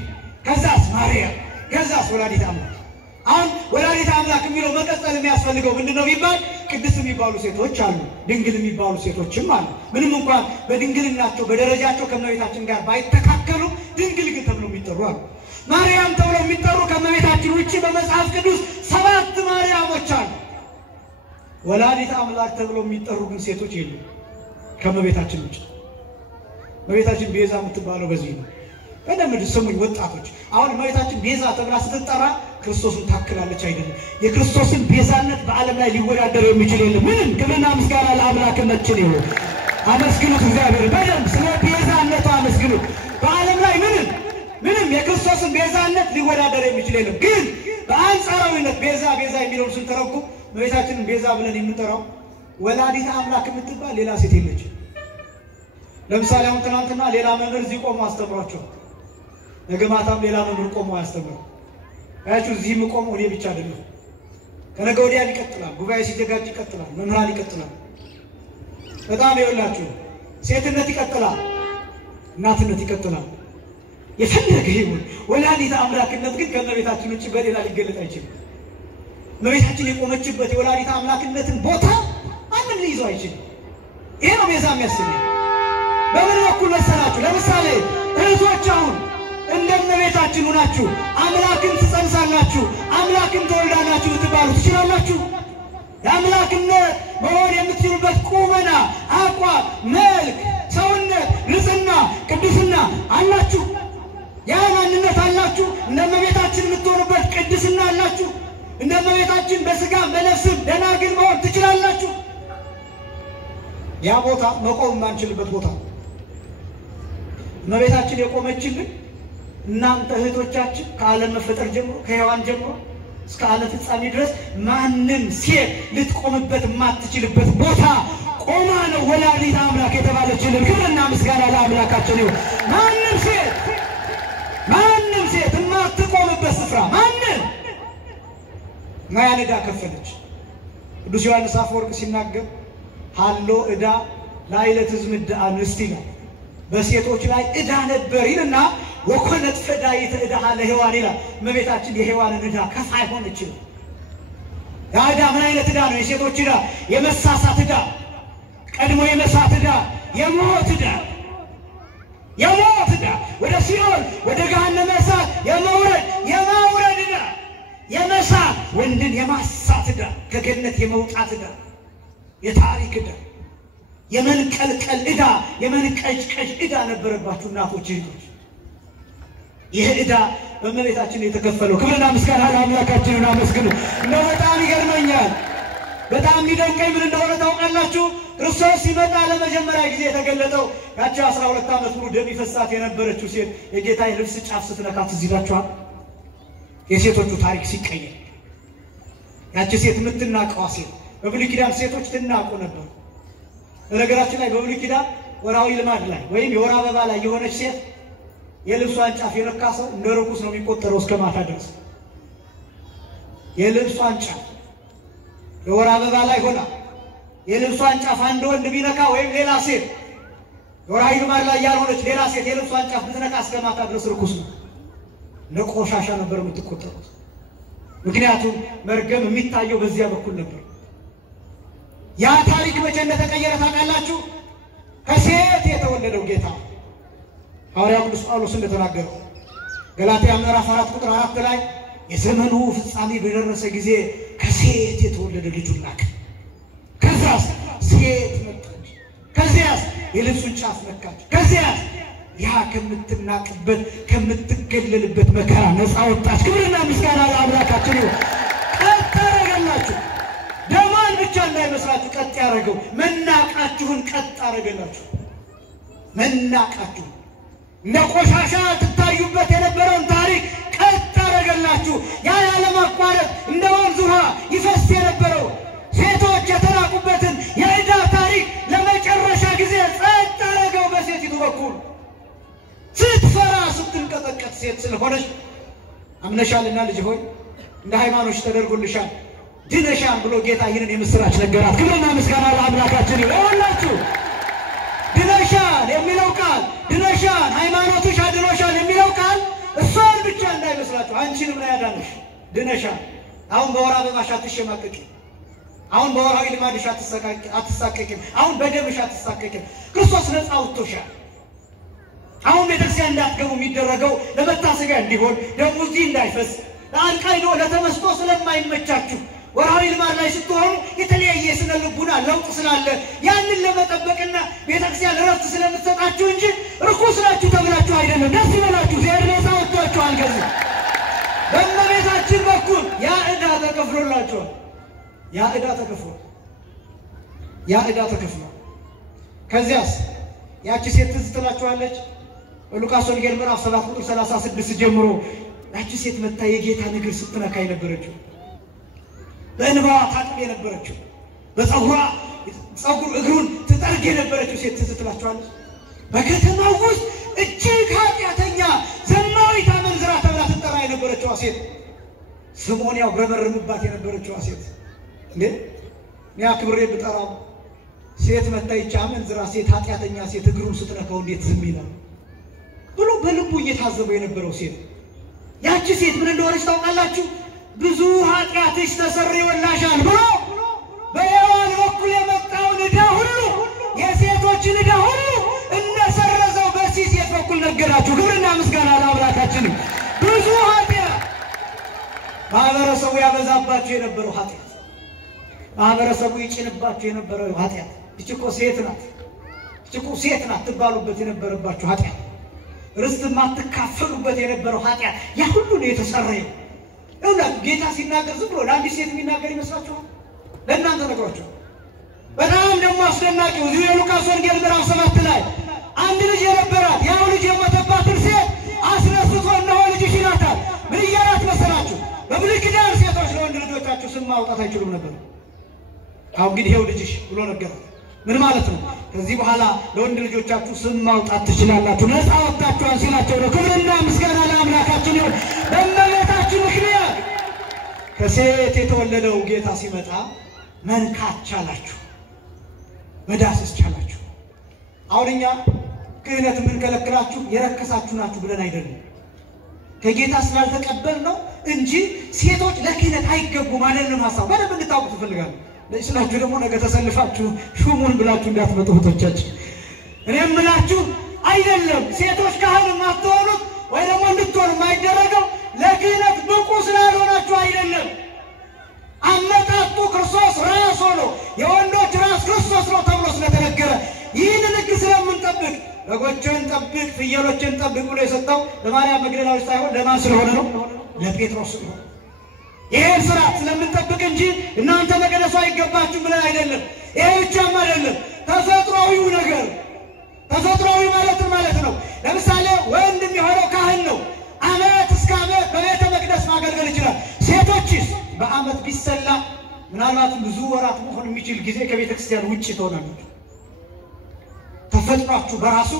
ከዛስ ማርያም፣ ከዛስ ወላዲት አምላክ። አሁን ወላዲት አምላክ የሚለው መቀጠል የሚያስፈልገው ምንድነው ቢባል ቅድስት የሚባሉ ሴቶች አሉ፣ ድንግል የሚባሉ ሴቶችም አሉ። ምንም እንኳን በድንግልናቸው በደረጃቸው ከእመቤታችን ጋር ባይተካከሉ ድንግል ግን ተብሎ የሚጠሩ አሉ። ማርያም ተብሎ የሚጠሩ ከእመቤታችን ውጪ በመጽሐፍ ቅዱስ 7 ማርያሞች አሉ። ወላዲት አምላክ ተብሎ የሚጠሩ ግን ሴቶች የሉ ከእመቤታችን ውጪ። እመቤታችን ቤዛ የምትባለው በዚህ ነው። በደንብ ስሙኝ ወጣቶች። አሁን እመቤታችን ቤዛ ተብላ ስትጠራ ክርስቶስን ታክላለች አይደለም። የክርስቶስን ቤዛነት በዓለም ላይ ሊወዳደር የሚችል የለም። ምንም ክብርና ምስጋና ለአምላክነችን ይሁን። አመስግኑት እግዚአብሔር። በደንብ ስለ ቤዛነቱ አመስግኑት። በዓለም ላይ ምንም የክርስቶስን ቤዛነት ሊወዳደር የሚችል የለም። ግን በአንጻራዊነት ቤዛ የሚለውን ስንተረጉም እመቤታችንን ቤዛ ብለን የምንጠራው ወላዲተ አምላክ የምትባል ሌላ ሴት የለች። ለምሳሌ አሁን ትናንትና ሌላ መምህር እዚህ ቆሞ አስተምሯቸው፣ ነገ ማታም ሌላ መምህር ቆሞ ያስተምሩ። አያችሁ እዚህ የምቆመው እኔ ብቻ አይደለም። ከነገ ወዲያ ይቀጥላል፣ ጉባኤ ሲዘጋጅ ይቀጥላል፣ መምህራን ይቀጥላል። በጣም ይኸውላችሁ ሴትነት ይቀጥላል፣ እናትነት ይቀጥላል። የፈለገ ይሁን ወላዲተ አምላክነት ግን ከእመቤታችን ውጭ በሌላ ሊገለጥ አይችልም። እመቤታችን የቆመችበት የወላዲተ አምላክነትን ቦታ ማንም ሊይዘው አይችልም። ይሄ ነው ቤዛ የሚያሰኘው። በምን በኩል መሰላችሁ? ለምሳሌ እህቶች አሁን እንደ እመቤታችን ሆናችሁ አምላክን ትጸንሳላችሁ፣ አምላክን ትወልዳላችሁ ልትባሉ ትችላላችሁ? የአምላክነት መሆን የምትችሉበት ቁመና፣ አቋም፣ መልክ፣ ሰውነት፣ ንጽሕና፣ ቅድስና አላችሁ። ያ ማንነት አላችሁ። እንደ እመቤታችን የምትሆኑበት ቅድስና አላችሁ። እንደ እመቤታችን በስጋ በነፍስም ደናግል መሆን ትችላላችሁ። ያ ቦታ መቆም የማንችልበት ቦታ እመቤታችን የቆመችልን እናንተ እህቶቻችን ከዓለም መፈጠር ጀምሮ ከሔዋን ጀምሮ እስከ ዓለም ፍጻሜ ድረስ ማንም ሴት ልትቆምበት የማትችልበት ቦታ ቆማ ነው ወላዲተ አምላክ የተባለችልን። ክብርና ምስጋና ለአምላካችን ይሁን። ማንም ሴት የማትቆምበት ስፍራ ማንም ማያን ዕዳ ከፈለች። ቅዱስ ዮሐንስ አፈወርቅ ሲናገር ሀሎ ዕዳ ላዕለ ትዝምድ አንስት ይላል። በሴቶች ላይ ዕዳ ነበር ይልና ወኮነት ፈዳይተ ዕዳሃ ለሔዋን ይላል። እመቤታችን የሔዋንን ዕዳ ከፋይ ሆነች። ያ ዕዳ ምን አይነት ዕዳ ነው? የሴቶች ዕዳ፣ የመሳሳት ዕዳ፣ ቀድሞ የመሳት ዕዳ፣ የሞት ዕዳ፣ ወደ ሲኦል ወደ ገሃነመ እሳት የማውረድ ዕዳ፣ የመሳት ወንድን የማሳት ዕዳ፣ ከገነት የመውጣት ዕዳ፣ የታሪክ ዕዳ፣ የመንቀልቀል ዕዳ፣ የመንቀጭቀጭ ዕዳ ነበረባችሁ እናቶች እህቶች። ይህ ዕዳ በእመቤታችን የተከፈለው። ክብርና ምስጋና ለአምላካችንን አመስግኑ። እንደው በጣም ይገርመኛል። በጣም የሚደንቀኝ ምን እንደሆነ ታውቃላችሁ? ክርስቶስ ሲመጣ ለመጀመሪያ ጊዜ የተገለጠው ያቺ 12 ዓመት ሙሉ ደም ይፈሳት የነበረችው ሴት የጌታ ልብስ ጫፍ ስትነካት እዚህ ይላችኋል። የሴቶቹ ታሪክ ሲቀየር ያቺ ሴት የምትናቀዋ ሴት። በብሉይ ኪዳን ሴቶች ትናቁ ነበር። በነገራችን ላይ በብሉይ ኪዳን ወራዊ ልማድ ላይ ወይም የወር አበባ ላይ የሆነች ሴት የልብሷን ጫፍ የነካ ሰው እንደ ርኩስ ነው የሚቆጠረው እስከ ማታ ድረስ። የልብሷን ጫፍ የወር አበባ ላይ ሆና የልብሷን ጫፍ አንድ ወንድ ቢነካ ወይም ሌላ ሴት ወራዊ ልማድ ላይ ያልሆነች ሌላ ሴት የልብሷን ጫፍ ብትነካ እስከ ማታ ድረስ ርኩስ ነው። ለቆሻሻ ነበር የምትቆጠሩት። ምክንያቱም መርገም የሚታየው በዚያ በኩል ነበር። ያ ታሪክ መቼ እንደተቀየረ ታውቃላችሁ? ከሴት የተወለደው ጌታ ሐዋርያው ቅዱስ ጳውሎስ እንደተናገረው ገላትያ ምዕራፍ 4 ቁጥር 4 ላይ የዘመኑ ፍጻሜ በደረሰ ጊዜ ከሴት የተወለደ ልጁን ላከ። ከዛስ ሴት መጣች። ከዚያስ የልብሱን ጫፍ ነካች። ከዚያስ ያ ከምትናቅበት ከምትገለልበት መከራ ነፃ ወጣች። ክብርና ምስጋና ለአምላካችን ይሁን። ቀጥ ያደረገላችሁ ደማን ብቻ እንዳይመስላችሁ ቀጥ ያደረገው መናቃችሁን ቀጥ ያደረገላችሁ። መናቃችሁ ነቆሻሻ ትታዩበት የነበረውን ታሪክ ቀጥ ያደረገላችሁ። ያ ያለማቋረጥ እንደ ወንዝ ውሃ ይፈስ የነበረው ሴቶች የተናቁበትን የዕዳ ታሪክ ለመጨረሻ ጊዜ ጸጥ ያደረገው በሴቲቱ በኩል። ስትፈራ ስትንቀጠቀጥ ሴት ስለሆነች አምነሻልና ልጅ ሆይ እንደ ሃይማኖትሽ ተደርጎልሻል ድነሻል ብሎ ጌታ ይህንን የምስራች ነገራት። ክብርና ምስጋና ለአምላካችን ይሁንላችሁ። ድነሻል የሚለው ቃል ድነሻል፣ ሃይማኖትሽ አድኖሻል የሚለው ቃል እሷን ብቻ እንዳይመስላችሁ አንቺንም ነው ያዳነሽ። ድነሻል። አሁን በወር አበባሽ አትሸማቀቂም። አሁን በወራዊ ልማድሽ አትሳቀቂም። አሁን በደምሽ አትሳቀቂም። ክርስቶስ ነፃ አውጥቶሻል። አሁን ቤተክርስቲያን እንዳትገቡ የሚደረገው ለመታሰቢያ እንዲሆን ደሙ እዚህ እንዳይፈስ ለአልቃይዶ ለተመስጦ ስለማይመቻችሁ ወራዊ ልማድ ላይ ስትሆኑ የተለያየ ስነ ልቡና ለውጥ ስላለ ያንን ለመጠበቅና ቤተክርስቲያን ረፍት ስለምትሰጣችሁ እንጂ ርኩስ ናችሁ ተብላችሁ አይደለም። ደስ ይበላችሁ። እግዚአብሔር ነፃ አውጥቷችኋል። ከዚህ በእመቤታችን በኩል ያ ዕዳ ተከፍሎላችኋል። ያ ዕዳ ተከፍሏል። ከዚያስ ያቺ ሴት ትዝ ትላችኋለች። ሉቃስ ወንጌል ምዕራፍ 7 ቁጥር 36 ጀምሮ ያቺ ሴት መታ የጌታ እግር ስትነካ የነበረችው በእንባዋ ታጥብ የነበረችው በፀጉር እግሩን ትጠርግ የነበረችው ሴት ትዝ ትላችኋለች። በከተማው ውስጥ እጅግ ኃጢአተኛ ዘማዊት አመንዝራ ተብላ ትጠራ የነበረችው ሴት ስምዖን ያጉረመርምባት የነበረችው ሴት እንዴ ያ ክብሬ ብጠራው ሴት መታ ይቻ አመንዝራ ሴት ኃጢአተኛ ሴት እግሩን ስትነካው እንዴት ዝም ይላል ብሎ በልቡ እየታዘበው የነበረው ሴት ያቺ ሴት ምን እንደሆነች ታውቃላችሁ? ብዙ ኃጢአትሽ ተሰርዮልሻል ብሎ በሔዋን በኩል የመጣውን ዕዳ ሁሉ የሴቶችን ዕዳ ሁሉ እንደሰረዘው በዚህ ሴት በኩል ነገራችሁ። ክብርና ምስጋና ለአምላካችን። ብዙ ኃጢአት ማህበረሰቡ ያበዛባችሁ የነበረው ኃጢአት ማህበረሰቡ ይጭንባችሁ የነበረው ኃጢአት እቺኮ ሴት ናት ትባሉበት የነበረባችሁ ኃጢአት ርስት ማትካፈሉበት የነበረው ኃጢአት ያ ሁሉ ነው የተሰረየው። እውነት ጌታ ሲናገር ዝም ብሎ ለአንዲት ሴት የሚናገር ይመስላችኋል? ለእናንተ ነግሯችሁ። በጣም ደግሞ አስደናቂው እዚሁ የሉቃስ ወንጌል ምዕራፍ 7 ላይ አንድ ልጅ የነበራት ያው ልጅ የሞተባትን ሴት አስነስቶ እነሆ ልጅሽ ይላታል። ምን እያላት መሰላችሁ? በብሉይ ኪዳን ሴቶች ለወንድ ልጆቻችሁ ስም ማውጣት አይችሉም ነበር። አሁን ግን ይሄው ልጅሽ ብሎ ነገራት። ምን ማለት ነው? ከዚህ በኋላ ለወንድ ልጆቻችሁ ስም ማውጣት ትችላላችሁ፣ ነፃ ወጣችኋል ሲላቸው ነው። ክብርና ምስጋና ለአምላካችን ይሁን። በእመቤታችን ምክንያት ከሴት የተወለደው ጌታ ሲመጣ መንካት ቻላችሁ፣ መዳሰስ ቻላችሁ። አሁን እኛ ክህነት የምንከለክላችሁ የረከሳችሁ ናችሁ ብለን አይደለም፣ ከጌታ ስላልተቀበል ነው እንጂ ሴቶች ለክህነት አይገቡም አይደለም። ሐሳብ በደንብ እንድታውቁ ትፈልጋለሁ። ለስላችሁ ደግሞ ነገ ተሰልፋችሁ ሹሙን ብላችሁ እንዳትመጡ እህቶቻችን። እኔም ብላችሁ አይደለም ሴቶች ካህን ማትሆኑት ወይ ደግሞ እንድትሆኑ የማይደረገው ለክህነት ብቁ ስላልሆናችሁ አይደለም። አመጣጡ ክርስቶስ ራስ ሆኖ የወንዶች ራስ ክርስቶስ ነው ተብሎ ስለተነገረ ይህንን ሕግ ስለምንጠብቅ በጎችን ጠብቅ ፍየሎችን ጠብቅ ብሎ የሰጠው ለማርያም መግደላዊት ሳይሆን ለማን ስለሆነ ነው? ለጴጥሮስ ስለሆነ ይሄን ስርዓት ስለምንጠብቅ እንጂ እናንተ መቀደሱ አይገባችሁም ብለን አይደለም። ይሄ ብቻም አይደለም፣ ተፈጥሯዊው ነገር ተፈጥሯዊ ማለት ነው። ለምሳሌ ወንድ የሚሆነው ካህን ነው። ዓመት እስከ ዓመት በቤተ መቅደስ ማገልገል ይችላል። ሴቶችስ በዓመት ቢሰላ ምናልባት ብዙ ወራት መሆን የሚችል ጊዜ ከቤተ ክርስቲያን ውጭ ትሆናለች። ተፈጥሯችሁ በራሱ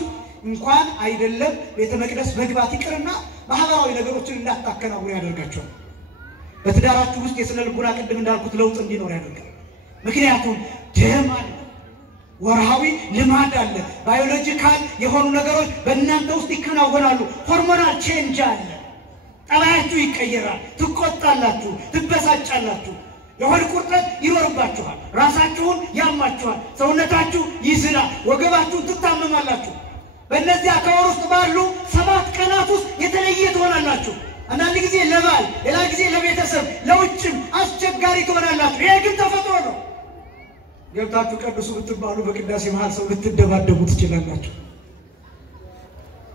እንኳን አይደለም ቤተ መቅደስ መግባት ይቅርና ማህበራዊ ነገሮችን እንዳታከናውኑ ያደርጋቸዋል። በትዳራችሁ ውስጥ የስነ ልቦና ቅድም እንዳልኩት ለውጥ እንዲኖር ያደርጋል። ምክንያቱም ደም አለ፣ ወርሃዊ ልማድ አለ፣ ባዮሎጂካል የሆኑ ነገሮች በእናንተ ውስጥ ይከናወናሉ። ሆርሞናል ቼንጅ አለ። ጠባያችሁ ይቀየራል። ትቆጣላችሁ፣ ትበሳጫላችሁ፣ የሆድ ቁርጠት ይኖርባችኋል፣ ራሳችሁን ያማችኋል፣ ሰውነታችሁ ይዝላል፣ ወገባችሁን ትታመማላችሁ። በእነዚህ ከወር ውስጥ ባሉ 7 ቀናት ውስጥ የተለየ ትሆናላችሁ። አንዳንድ ጊዜ ለባል፣ ሌላ ጊዜ ለቤተሰብ፣ ለውጭም አስቸጋሪ ትሆናላችሁ። ይሄ ግን ተፈጥሮ ነው። ገብታችሁ ቅዱሱ ብትባሉ በቅዳሴ መሃል ሰው ልትደባደቡ ትችላላችሁ።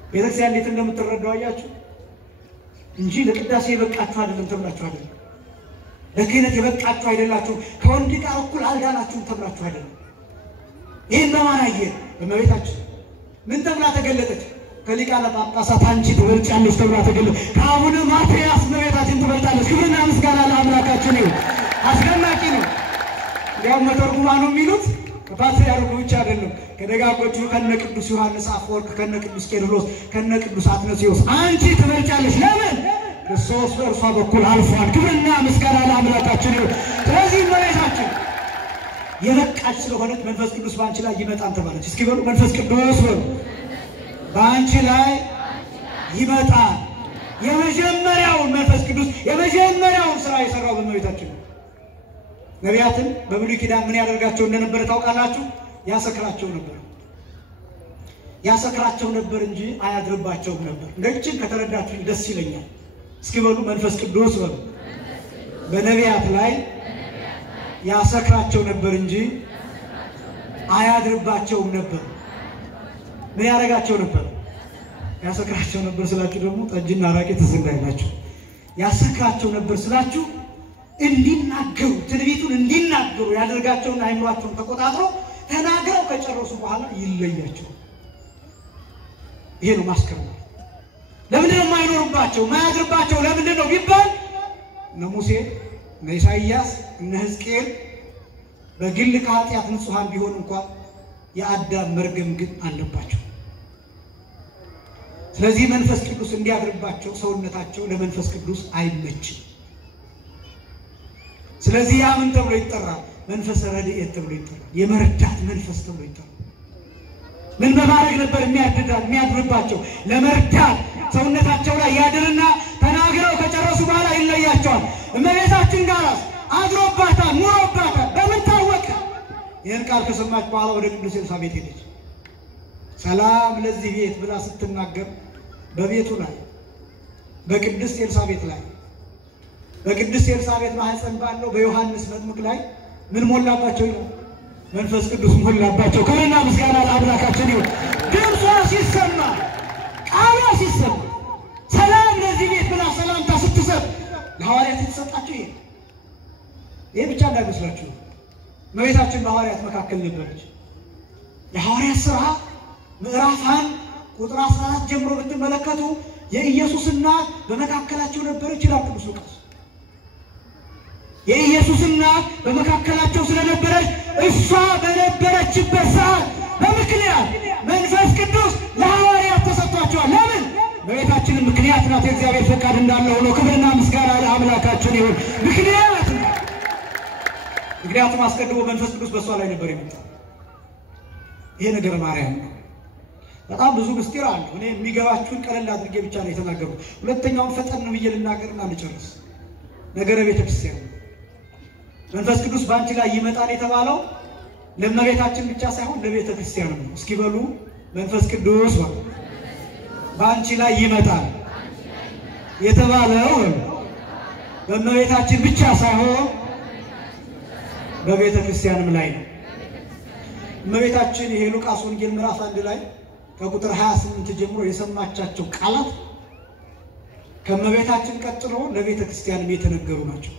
ቤተክርስቲያን እንዴት እንደምትረዳው አያችሁ እንጂ ለቅዳሴ የበቃችሁ አይደለም ተብላችሁ አይደለም። ለክህነት የበቃችሁ አይደላችሁ። ከወንድ ጋር እኩል አልዳናችሁም ተብላችሁ አይደለም። ይህን በማን አየን? በእመቤታችን ምን ተብላ ተገለጠች? ከሊቃነ ጳጳሳት አንቺ ትበልጫለሽ ተብላ ተገለጠች። ከአቡነ ማትያስ እመቤታችን ትበልጣለች። ክብርና ምስጋና ለአምላካችን ይሁን። አስደናቂ ነው። ያው መተርጉማኑ የሚሉት ከፓትርያርኩ ብቻ አይደለም፣ ከደጋጎቹ ከነ ቅዱስ ዮሐንስ አፈወርቅ፣ ከነ ቅዱስ ቄርሎስ፣ ከነ ቅዱስ አትናቴዎስ አንቺ ትበልጫለሽ። ለምን? ክርስቶስ በእርሷ በኩል አልፏል። ክብርና ምስጋና ለአምላካችን ይሁን። ስለዚህ እመቤታችን የበቃች ስለሆነች መንፈስ ቅዱስ በአንቺ ላይ ይመጣል ተባለች። እስኪ በሉ መንፈስ ቅዱስ በአንቺ ላይ ይመጣል። የመጀመሪያውን መንፈስ ቅዱስ የመጀመሪያውን ስራ የሰራው በእመቤታችን ነው። ነቢያትን በብሉይ ኪዳን ምን ያደርጋቸው እንደነበረ ታውቃላችሁ? ያሰክራቸው ነበር። ያሰክራቸው ነበር እንጂ አያድርባቸውም ነበር። እንደዚህ ከተረዳችሁ ደስ ይለኛል። እስኪ በሉ መንፈስ ቅዱስ በሉ በነቢያት ላይ ያሰክራቸው ነበር እንጂ አያድርባቸውም ነበር። ምን ያደርጋቸው ነበር? ያሰክራቸው ነበር ስላችሁ ደግሞ ጠጅና አራቂ ትዝ እንዳይላችሁ። ያሰክራቸው ነበር ስላችሁ እንዲናገሩ ትንቢቱን እንዲናገሩ ያደርጋቸውና አይምሯቸውን ተቆጣጥሮ ተናግረው ከጨረሱ በኋላ ይለያቸው። ይሄ ነው ማስከር። ለምንድን ነው የማይኖርባቸው ማያድርባቸው? ለምንድን ነው ቢባል እነ ሙሴ እነ ኢሳይያስ እነ ሕዝቅኤል በግል ከኃጢአት ንጹሃን ቢሆን እንኳን የአዳም መርገም ግን አለባቸው። ስለዚህ መንፈስ ቅዱስ እንዲያድርባቸው ሰውነታቸው ለመንፈስ ቅዱስ አይመችም። ስለዚህ ያ ምን ተብሎ ይጠራል? መንፈስ ረድኤት ተብሎ ይጠራል። የመርዳት መንፈስ ተብሎ ይጠራል። ምን በማድረግ ነበር የሚያድርባቸው? ለመርዳት ሰውነታቸው ላይ ያድርና ተናግረው ከጨረሱ በኋላ ይለያቸዋል። እመቤታችን ጋር አድሮባታል፣ ኑሮባታል። በምን ታወቀ? ይህን ቃል ከሰማች በኋላ ወደ ቅዱስ ኤልሳቤጥ ሄደች። ሰላም ለዚህ ቤት ብላ ስትናገር በቤቱ ላይ በቅድስት ኤልሳቤጥ ላይ በቅድስት ኤልሳቤጥ ማህፀን ባለው በዮሐንስ መጥምቅ ላይ ምን ሞላባቸው ይላል? መንፈስ ቅዱስ ሞላባቸው። ክብርና ምስጋና ለአምላካችን ይሁን። ድምጿ ሲሰማ ቃሏ ሲሰማ ሰላም ለዚህ ቤት ብላ ሰላምታ ስትሰጥ ለሐዋርያት የተሰጣቸው ይሄ ብቻ እንዳይመስላችሁ እመቤታችን በሐዋርያት መካከል ነበረች። የሐዋርያት ሥራ ምዕራፍ 1 ቁጥር 14 ጀምሮ ብትመለከቱ የኢየሱስ እናት በመካከላቸው ነበረች ይላል ቅዱስ ሉቃስ። የኢየሱስ እናት በመካከላቸው ስለነበረች እሷ በነበረችበት ሰዓት በምክንያት መንፈስ ቅዱስ ለሐዋርያት ተሰጥቷቸዋል። ለምን? በቤታችን ምክንያት ናት። የእግዚአብሔር ፈቃድ እንዳለ ሆኖ ክብርና ምስጋና ለአምላካችን ይሁን። ምክንያቱም አስቀድሞ መንፈስ ቅዱስ በእሷ ላይ ነበር የመጣው። ይሄ ነገር ማርያም ነው። በጣም ብዙ ምስጢር አለ። እኔ የሚገባችሁን ቀለል አድርጌ ብቻ ነው የተናገርኩት። ሁለተኛውን ፈጠን ብዬ ልናገርና ልጨርስ። ነገረ ቤተክርስቲያን መንፈስ ቅዱስ በአንቺ ላይ ይመጣል የተባለው ለእመቤታችን ብቻ ሳይሆን ለቤተ ክርስቲያን ነው። እስኪ በሉ መንፈስ ቅዱስ በአንቺ ላይ ይመጣል የተባለው በእመቤታችን ብቻ ሳይሆን በቤተ ክርስቲያንም ላይ ነው። እመቤታችን ይሄ ሉቃስ ወንጌል ምዕራፍ 1 ላይ ከቁጥር 28 ጀምሮ የሰማቻቸው ቃላት ከእመቤታችን ቀጥሎ ለቤተ ክርስቲያንም የተነገሩ ናቸው።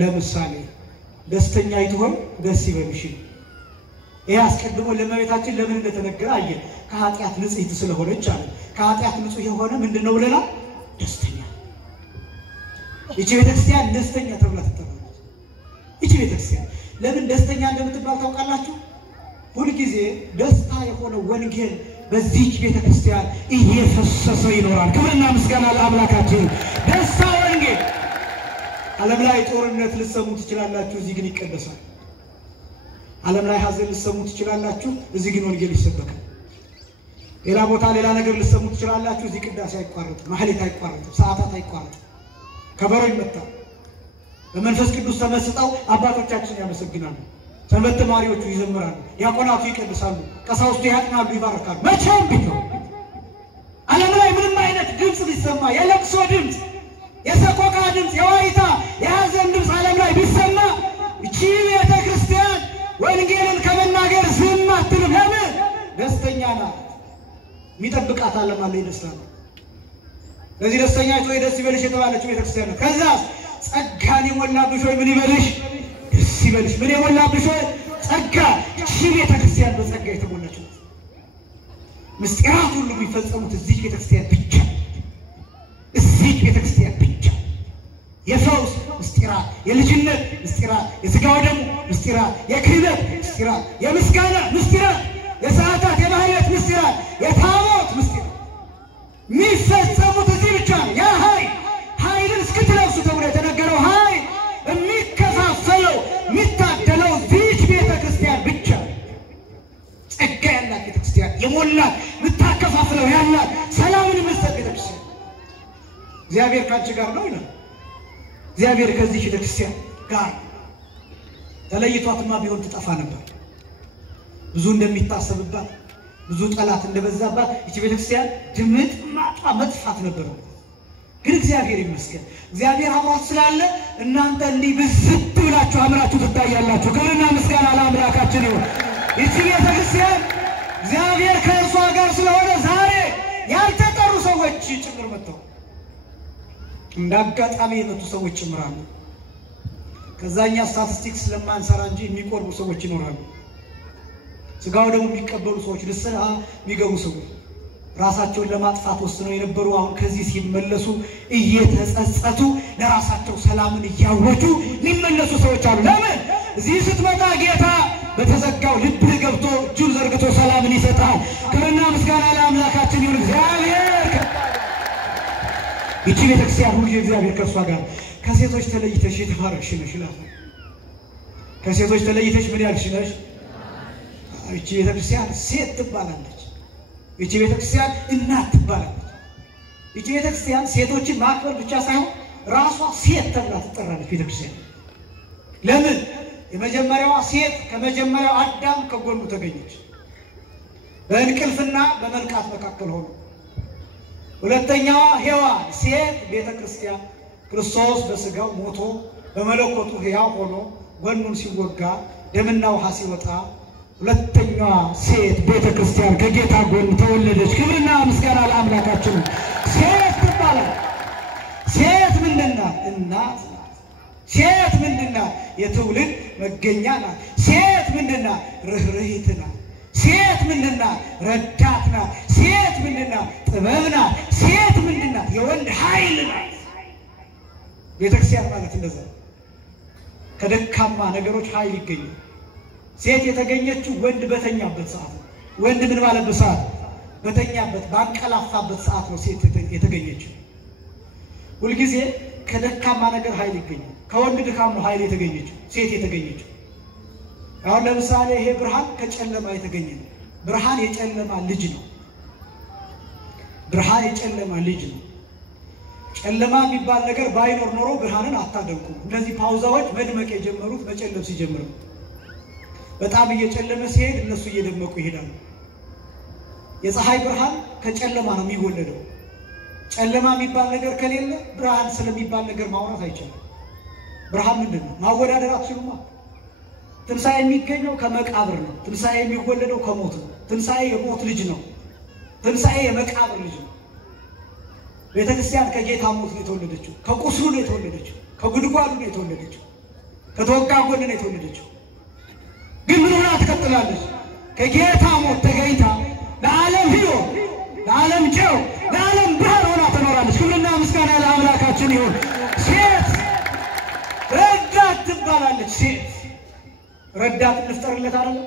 ለምሳሌ ደስተኛ ይትሆን ደስ ይበልሽ። ይሄ አስቀድሞ ለእመቤታችን ለምን እንደተነገረ አየን። ከኃጢአት ንጽሕት ስለሆነች አለ። ከኃጢአት ንጹሕ የሆነ ምንድነው ብለናል? ደስተኛ። ይቺ ቤተክርስቲያን ደስተኛ ተብላ ትጠራለች። ይቺ ቤተክርስቲያን ለምን ደስተኛ እንደምትባል ታውቃላችሁ? ሁሉ ጊዜ ደስታ የሆነ ወንጌል በዚህ ቤተክርስቲያን እየፈሰሰ ይኖራል። ክብርና ምስጋና ለአምላካችን። ደስታ ወንጌል ዓለም ላይ ጦርነት ልትሰሙ ትችላላችሁ፣ እዚህ ግን ይቀደሳል። ዓለም ላይ ሐዘን ልትሰሙ ትችላላችሁ፣ እዚህ ግን ወንጌል ይሰበካል። ሌላ ቦታ ሌላ ነገር ልትሰሙ ትችላላችሁ፣ እዚህ ቅዳሴ አይቋረጥም፣ ማህሌት አይቋረጥም፣ ሰዓታት አይቋረጥም፣ ከበሮ ይመታል። በመንፈስ ቅዱስ ተመስጠው አባቶቻችን ያመሰግናሉ፣ ሰንበት ተማሪዎቹ ይዘምራሉ፣ ዲያቆናቱ ይቀድሳሉ፣ ቀሳውስቱ ያጥናሉ፣ ይባርካሉ። መቼም ቢሆን ዓለም ላይ ምንም አይነት ድምፅ ቢሰማ የለቅሶ ድምፅ፣ የሰቆቃ ድምፅ፣ የዋይታ የሐዘን ድምፅ ዓለም ላይ ቢሰማ እቺ ቤተ ክርስቲያን ወንጌልን ከመናገር ዝም አትልም። ለምን? ደስተኛ ናት። የሚጠብቃት ዓለም አለ፣ ደስታ ነው። ለዚህ ደስተኛ ሆይ ደስ ይበልሽ የተባለች ቤተ ክርስቲያን ነው። ከዛ ጸጋን የሞላብሽ ሆይ ምን ይበልሽ? ደስ ይበልሽ። ምን የሞላብሽ ሆይ? ጸጋ። እቺ ቤተ ክርስቲያን በጸጋ የተሞላች ናት። ምስጢራት ሁሉ የሚፈጸሙት እዚህ ቤተ ክርስቲያን ብቻ፣ እዚህ ቤተ ክርስቲያን ብቻ። የፈውስ ምስጢራት፣ የልጅነት ምስጢራት፣ የሥጋው ደሙ ምስጢራት፣ የክህነት ምስጢራት፣ የምስጋና ምስጢራት፣ የሰዓታት የማህሌት ምስጢራት፣ የታቦት ምስጢራት የሚፈጸሙት እዚህ ብቻ ነው። ያ ኃይልን እስክትለብሱ ተብሎ የተነገረው ኃይል የሚከፋፈለው የሚታደለው እዚች ቤተ ክርስቲያን ብቻ። ጸጋ ያላት ቤተ ክርስቲያን፣ የሞላት የምታከፋፍለው ያላት ሰላምን የምትሰጥ ቤተ ክርስቲያን። እግዚአብሔር ካንቺ ጋር ነው ይላል። እግዚአብሔር ከዚህ ቤተ ክርስቲያን ጋር ተለይቷትማ ቢሆን ትጠፋ ነበር። ብዙ እንደሚታሰብባት፣ ብዙ ጠላት እንደበዛባት እቺ ቤተ ክርስቲያን ድምጥ ማጣ መጥፋት ነበር። ግን እግዚአብሔር ይመስገን፣ እግዚአብሔር አብሯት ስላለ እናንተ እንዲህ ብዝት ብላችሁ አምራችሁ ትታያላችሁ። ክብርና ምስጋና ለአምላካችን ይሁን። እቺ ቤተ ክርስቲያን እግዚአብሔር ከእርሷ ጋር ስለሆነ ዛሬ ያልተጠሩ ሰዎች ጭምር መጥተው እንዳጋጣሚ የመጡ ሰዎች ጭምራሉ። ከዛኛ ስታቲስቲክስ ለማንሰራ እንጂ የሚቆርቡ ሰዎች ይኖራሉ። ስጋው ደግሞ የሚቀበሉ ሰዎች፣ ንስሐ የሚገቡ ሰዎች፣ ራሳቸውን ለማጥፋት ወስነው የነበሩ አሁን ከዚህ ሲመለሱ እየተጸጸቱ ለራሳቸው ሰላምን እያወጁ የሚመለሱ ሰዎች አሉ። ለምን? እዚህ ስትመጣ ጌታ በተዘጋው ልብህ ገብቶ እጁን ዘርግቶ ሰላምን ይሰጣል። ክብርና ምስጋና ለአምላካችን ይሁን። እግዚአብሔር ይቺ ቤተክርስቲያን ሁሉ እግዚአብሔር ከእሷ ጋር። ከሴቶች ተለይተሽ የተባረክሽ ነሽ ይላል። ከሴቶች ተለይተሽ ምን ያልሽ ነሽ? ይቺ ቤተክርስቲያን ሴት ትባላለች። ይቺ ቤተክርስቲያን እናት ትባላለች። ይቺ ቤተክርስቲያን ሴቶችን ማክበር ብቻ ሳይሆን ራሷ ሴት ተብላ ትጠራለች ቤተክርስቲያን። ለምን? የመጀመሪያዋ ሴት ከመጀመሪያው አዳም ከጎኑ ተገኘች፣ በእንቅልፍና በመንቃት መካከል ሆኖ። ሁለተኛዋ ሔዋን ሴት ቤተክርስቲያን ክርስቶስ በስጋው ሞቶ በመለኮቱ ሕያው ሆኖ ጎኑን ሲወጋ ደምና ውሃ ሲወጣ ሁለተኛዋ ሴት ቤተክርስቲያን ከጌታ ጎን ተወለደች። ክብርና ምስጋና ለአምላካችን። ሴት ትባላለች። ሴት ምንድን ናት? እናት ናት። ሴት ምንድን ናት? የትውልድ መገኛ ናት። ሴት ምንድን ናት? ርኅርኅት ናት። ሴት ምንድን ናት? ረዳት ናት። ሴት ምንድን ናት? ጥበብ ናት። ሴት ምንድን ናት? የወንድ ኃይል ናት። ቤተክርስቲያን ማለት እንደዛ ከደካማ ነገሮች ኃይል ይገኛል። ሴት የተገኘችው ወንድ በተኛበት ሰዓት ነው። ወንድ ምን ባለበት ሰዓት? በተኛበት ባንቀላፋበት ሰዓት ነው ሴት የተገኘችው። ሁልጊዜ ከደካማ ነገር ኃይል ይገኛል። ከወንድ ድካም ነው ኃይል የተገኘችው ሴት የተገኘችው። አሁን ለምሳሌ ይሄ ብርሃን ከጨለማ የተገኘ ነው። ብርሃን የጨለማ ልጅ ነው። ብርሃን የጨለማ ልጅ ነው። ጨለማ የሚባል ነገር ባይኖር ኖሮ ብርሃንን አታደንቁም። እነዚህ ፓውዛዎች መድመቅ የጀመሩት መጨለም ሲጀምር ነው። በጣም እየጨለመ ሲሄድ እነሱ እየደመቁ ይሄዳሉ። የፀሐይ ብርሃን ከጨለማ ነው የሚወለደው። ጨለማ የሚባል ነገር ከሌለ ብርሃን ስለሚባል ነገር ማውራት አይቻልም። ብርሃን ምንድን ነው? ማወዳደር አትችሉማ። ትንሣኤ የሚገኘው ከመቃብር ነው። ትንሣኤ የሚወለደው ከሞት ነው። ትንሣኤ የሞት ልጅ ነው። ትንሣኤ የመቃብር ልጅ ነው። ቤተክርስቲያን ከጌታ ሞት ነው የተወለደችው። ከቁስሉ ነው የተወለደችው። ከጉድጓዱ ነው የተወለደችው። ከተወጋ ጎን ነው የተወለደችው። ግን ምን ሆና ትቀጥላለች? ከጌታ ሞት ተገኝታ ለዓለም ሕይወት፣ ለዓለም ጨው፣ ለዓለም ብርሃን ሆና ትኖራለች። ክብርና ምስጋና ለአምላካችን ይሁን። ሴት ረዳት ትባላለች። ሴት ረዳት እንፍጠርለት አይደለም?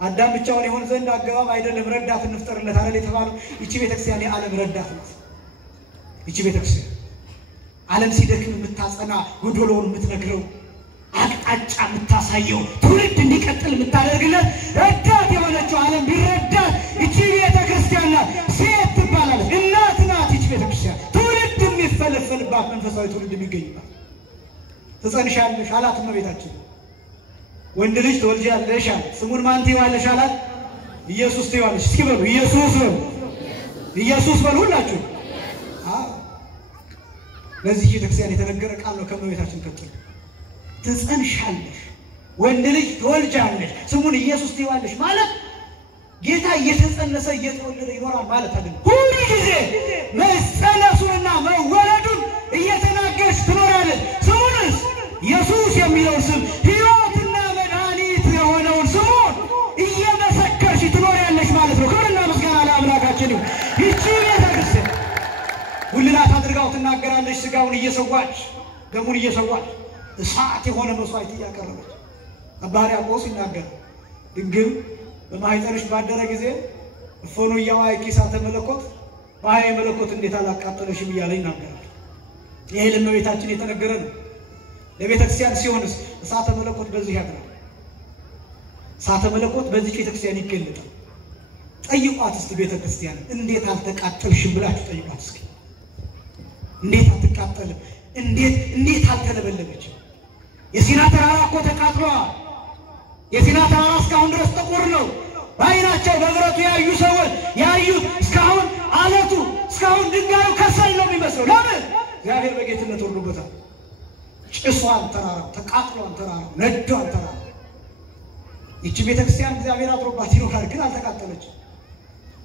አዳም ብቻውን ይሆን ዘንድ አገባብ አይደለም ረዳት እንፍጠርለት አይደል የተባለው። ይቺ ቤተክርስቲያን የዓለም ረዳት ናት። ይቺ ቤተክርስቲያን ዓለም ሲደክም የምታጸና ጎዶሎውን የምትነግረው አቅጣጫ የምታሳየው ትውልድ እንዲቀጥል የምታደርግለት ረዳት የሆነችው ዓለም ቢረዳት ይቺ ቤተክርስቲያን ናት። ሴት ትባላለች፣ እናት ናት። ይቺ ቤተክርስቲያን ትውልድ የሚፈለፈልባት መንፈሳዊ ትውልድ የሚገኝባት። ትጸንሻለሽ አላት እመቤታችን። ወንድ ልጅ ትወልጃለሽ አላት። ስሙን ማን ትይዋለሽ አላት? ኢየሱስ ትይዋለሽ። እስኪ በሉ ኢየሱስ በሉ፣ ኢየሱስ በሉ ሁላችሁ። ለዚህ ቤተክርስቲያን የተነገረ ቃል ነው። ከእመቤታችን ቀጥሎ ትጸንሻለሽ፣ ወንድ ልጅ ትወልጃለሽ፣ ስሙን ኢየሱስ ትይዋለሽ ማለት ጌታ እየተጸነሰ እየተወለደ ይኖራል ማለት አይደለም። ሁሉ ጊዜ መጸነሱንና መወለዱን እየተናገርሽ ትኖራለች። ስሙንስ ኢየሱስ የሚለውን ስም ሕይወትና መድኃኒት የሆነውን ስሙን እየመሰከርሽ ትኖሪያለሽ ማለት ነው። ክብርና ምስጋና ለአምላካችን ይሁን። ይቺ ቤተክርስቲያን ጉልላት አድርጋው ትናገራለች። ስጋውን እየሰዋች ደሙን እየሰዋች እሳት የሆነ መስዋዕት እያቀረበች አባ ሕርያቆስ ይናገራል። ድንግል በማኅፀንሽ ባደረ ጊዜ እፎኑ እያዋይኪ እሳተ መለኮት ባሕርየ መለኮት እንዴት አላቃጠለሽም እያለ ይናገራል። ይሄ ለእመቤታችን የተነገረ ነው። ለቤተክርስቲያን ሲሆንስ እሳተ መለኮት በዚህ ያድራል። እሳተ መለኮት በዚህ ቤተክርስቲያን ይገለጣል። ጠይቋት እስቲ ቤተክርስቲያን እንዴት አልተቃጠልሽም ብላችሁ ጠይቋት እስኪ። እንዴት አትቃጠልም? እንዴት አልተለበለበችም? የሲና ተራራ እኮ ተቃጥሏል። የሲና ተራራ እስካሁን ድረስ ጥቁር ነው። በዓይናቸው በብረቱ ያዩ ሰዎች ያዩት እስካሁን አለቱ እስካሁን ድንጋዩ ከሰል ነው የሚመስለው። ለምን? እግዚአብሔር በጌትነት ወርዶበታል። ጭሷን ተራራ ተቃጥሏን ተራራ ነዷን ተራራ። ይቺ ቤተክርስቲያን እግዚአብሔር አድሮባት ይኖራል፣ ግን አልተቃጠለችም።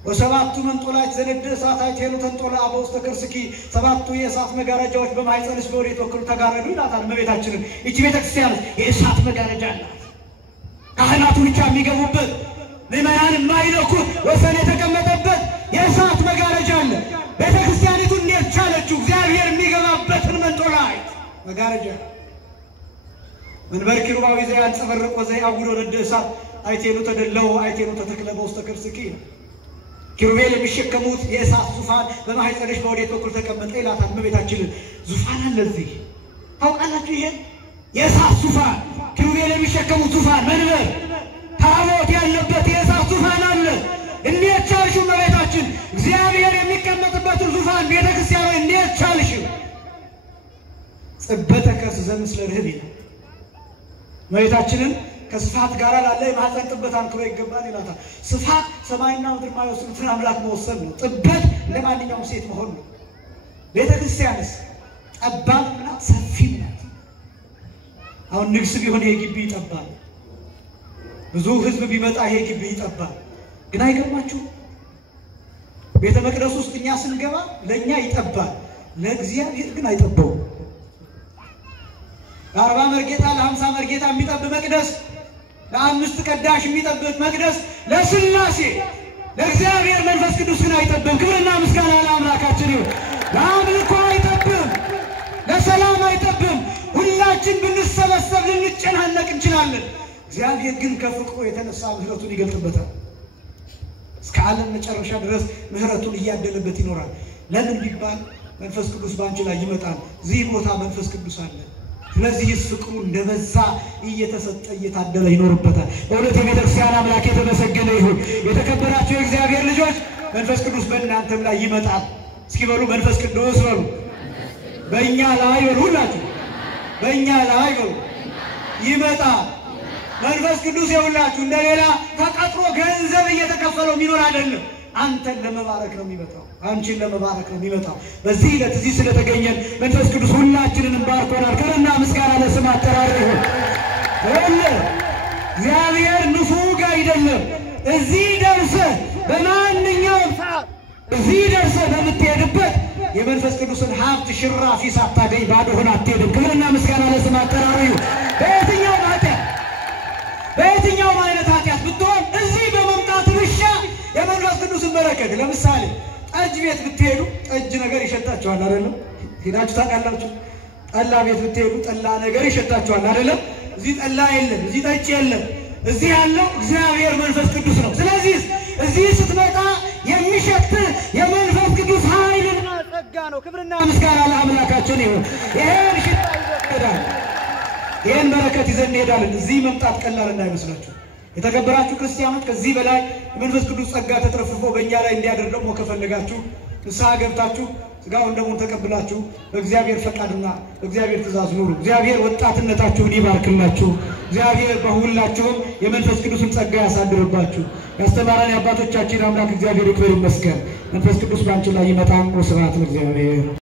ወሰባቱ መንጦላዕት ዘነደ እሳት አይቴሉ ተንጦላ በውስተ ከርስኪ ሰባቱ የእሳት መጋረጃዎች በማኅፀንሽ በወዴት በኩል ተጋረዱ ይላታል እመቤታችንን። ይቺ ቤተክርስቲያን የእሳት መጋረጃ አላት። ካህናቱ ብቻ የሚገቡበት ምዕመናን የማይነኩት ወሰን የተቀመጠበት የእሳት መጋረጃ አለ። ቤተክርስቲያኒቱ እንዴት ቻለችው? እግዚአብሔር የሚገባበትን መንጦላዕት መጋረጃ መንበር ኪሩባዊ ዘያንጸባርቅ ወዘያውዶ ነደ እሳት አይቴሉ ተደለው አይቴሉ ተተክለ በውስተ ከርስኪ። ኪሩቤል የሚሸከሙት የእሳት ዙፋን በማኅፀንሽ በወዴት በኩል ተቀመጠ ይላታል እመቤታችንን። ዙፋን አለ እዚህ ታውቃላችሁ? ይሄን የእሳት ዙፋን ኪሩቤል የሚሸከሙት ዙፋን መንበር ታቦት ያለበት የእሳት ዙፋን አለ። እንዴት ቻልሽው እመቤታችን? እግዚአብሔር የሚቀመጥበትን ዙፋን ቤተክርስቲያን እንዴት ቻልሽው? ጽበተ ከርስ ዘምስለ ርህብ ይላል እመቤታችንን። ከስፋት ጋር ላለ የማኅፀን ጥበት አንክሮ ይገባል ይላታል። ስፋት ሰማይና ምድር የማይወስኑትን አምላክ መወሰን ነው። ጥበት ለማንኛውም ሴት መሆን ነው። ቤተክርስቲያንስ ጠባብ ናት፣ ሰፊ ናት። አሁን ንግስ ቢሆን ይሄ ግቢ ይጠባል፣ ብዙ ህዝብ ቢመጣ ይሄ ግቢ ይጠባል። ግን አይገርማችሁ? ቤተ መቅደስ ውስጥ እኛ ስንገባ ለእኛ ይጠባል፣ ለእግዚአብሔር ግን አይጠባውም። ለ40 መርጌታ ለ50 መርጌታ የሚጠብ መቅደስ፣ ለ5 ቀዳሽ የሚጠብቅ መቅደስ ለሥላሴ ለእግዚአብሔር መንፈስ ቅዱስ ግን አይጠብም። ክብርና ምስጋና ለአምላካችን ይሁን። ለአምልኮ አይጠብም፣ ለሰላም አይጠብም። ሁላችን ብንሰበሰብ ልንጨናነቅ እንችላለን። እግዚአብሔር ግን ከፍቅሩ የተነሳ ምህረቱን ይገልጥበታል። እስከ ዓለም መጨረሻ ድረስ ምህረቱን እያደለበት ይኖራል። ለምን ቢባል መንፈስ ቅዱስ ባንቺ ላይ ይመጣል። እዚህ ቦታ መንፈስ ቅዱስ አለ። ስለዚህ ፍቅሩ እንደበዛ እየተሰጠ እየታደለ ይኖርበታል። በእውነት የቤተክርስቲያን አምላክ የተመሰገነ ይሁን። የተከበራችሁ የእግዚአብሔር ልጆች መንፈስ ቅዱስ በእናንተም ላይ ይመጣል። እስኪ በሉ መንፈስ ቅዱስ በሉ። በእኛ ላይ በሉ፣ ሁላችሁ በእኛ ላይ በሉ ይመጣል። መንፈስ ቅዱስ የሁላችሁ እንደሌላ ተቀጥሮ ገንዘብ እየተከፈለው የሚኖር አይደለም። አንተን ለመባረክ ነው የሚመጣው፣ አንቺን ለመባረክ ነው የሚመጣው። በዚህ ዕለት እዚህ ስለተገኘን መንፈስ ቅዱስ ሁላችንን ባርኮናል። ክብርና ምስጋና ለስሙ አጠራር ይሁን። እግዚአብሔር ንፉግ አይደለም። እዚህ ደርሰህ በማንኛውም ሰዓት እዚህ ደርሰህ በምትሄድበት የመንፈስ ቅዱስን ሀብት ሽራፊ ሳታገኝ ባዶ ሆነህ አትሄድም። ክብርና ምስጋና ለስሙ አጠራር ይሁን። በየትኛውም አይነት ኃጢአት ብትሆን እዚህ በመምጣት ብቻ የመንፈስ ቅዱስን በረከት። ለምሳሌ ጠጅ ቤት ብትሄዱ ጠጅ ነገር ይሸታችኋል አይደለም? ሄዳችሁ ታውቃላችሁ? ጠላ ቤት ብትሄዱ ጠላ ነገር ይሸታችኋል አይደለም? እዚህ ጠላ የለም፣ እዚህ ጠጅ የለም። እዚህ ያለው እግዚአብሔር መንፈስ ቅዱስ ነው። ስለዚህ እዚህ ስትመጣ የሚሸት የመንፈስ ቅዱስ ኃይልና ጸጋ ነው። ክብርና ምስጋና ለአምላካችን ይሁን። ይሄን ሽታ ይዘን ይሄን በረከት ይዘን እንሄዳለን። እዚህ መምጣት ቀላል እንዳይመስላችሁ የተከበራችሁ ክርስቲያኖች። ከዚህ በላይ የመንፈስ ቅዱስ ጸጋ ተትረፍርፎ በእኛ ላይ እንዲያደር ደግሞ ከፈለጋችሁ ንስሐ ገብታችሁ ሥጋውን ደሙን ተቀብላችሁ በእግዚአብሔር ፈቃድና በእግዚአብሔር ትእዛዝ ኑሩ። እግዚአብሔር ወጣትነታችሁን ይባርክላችሁ። እግዚአብሔር በሁላችሁም የመንፈስ ቅዱስን ጸጋ ያሳድርባችሁ። ያስተማረን የአባቶቻችን አምላክ እግዚአብሔር ይክበር ይመስገን። መንፈስ ቅዱስ ባንቺ ላይ ይመጣ። ወስብሐት ለእግዚአብሔር።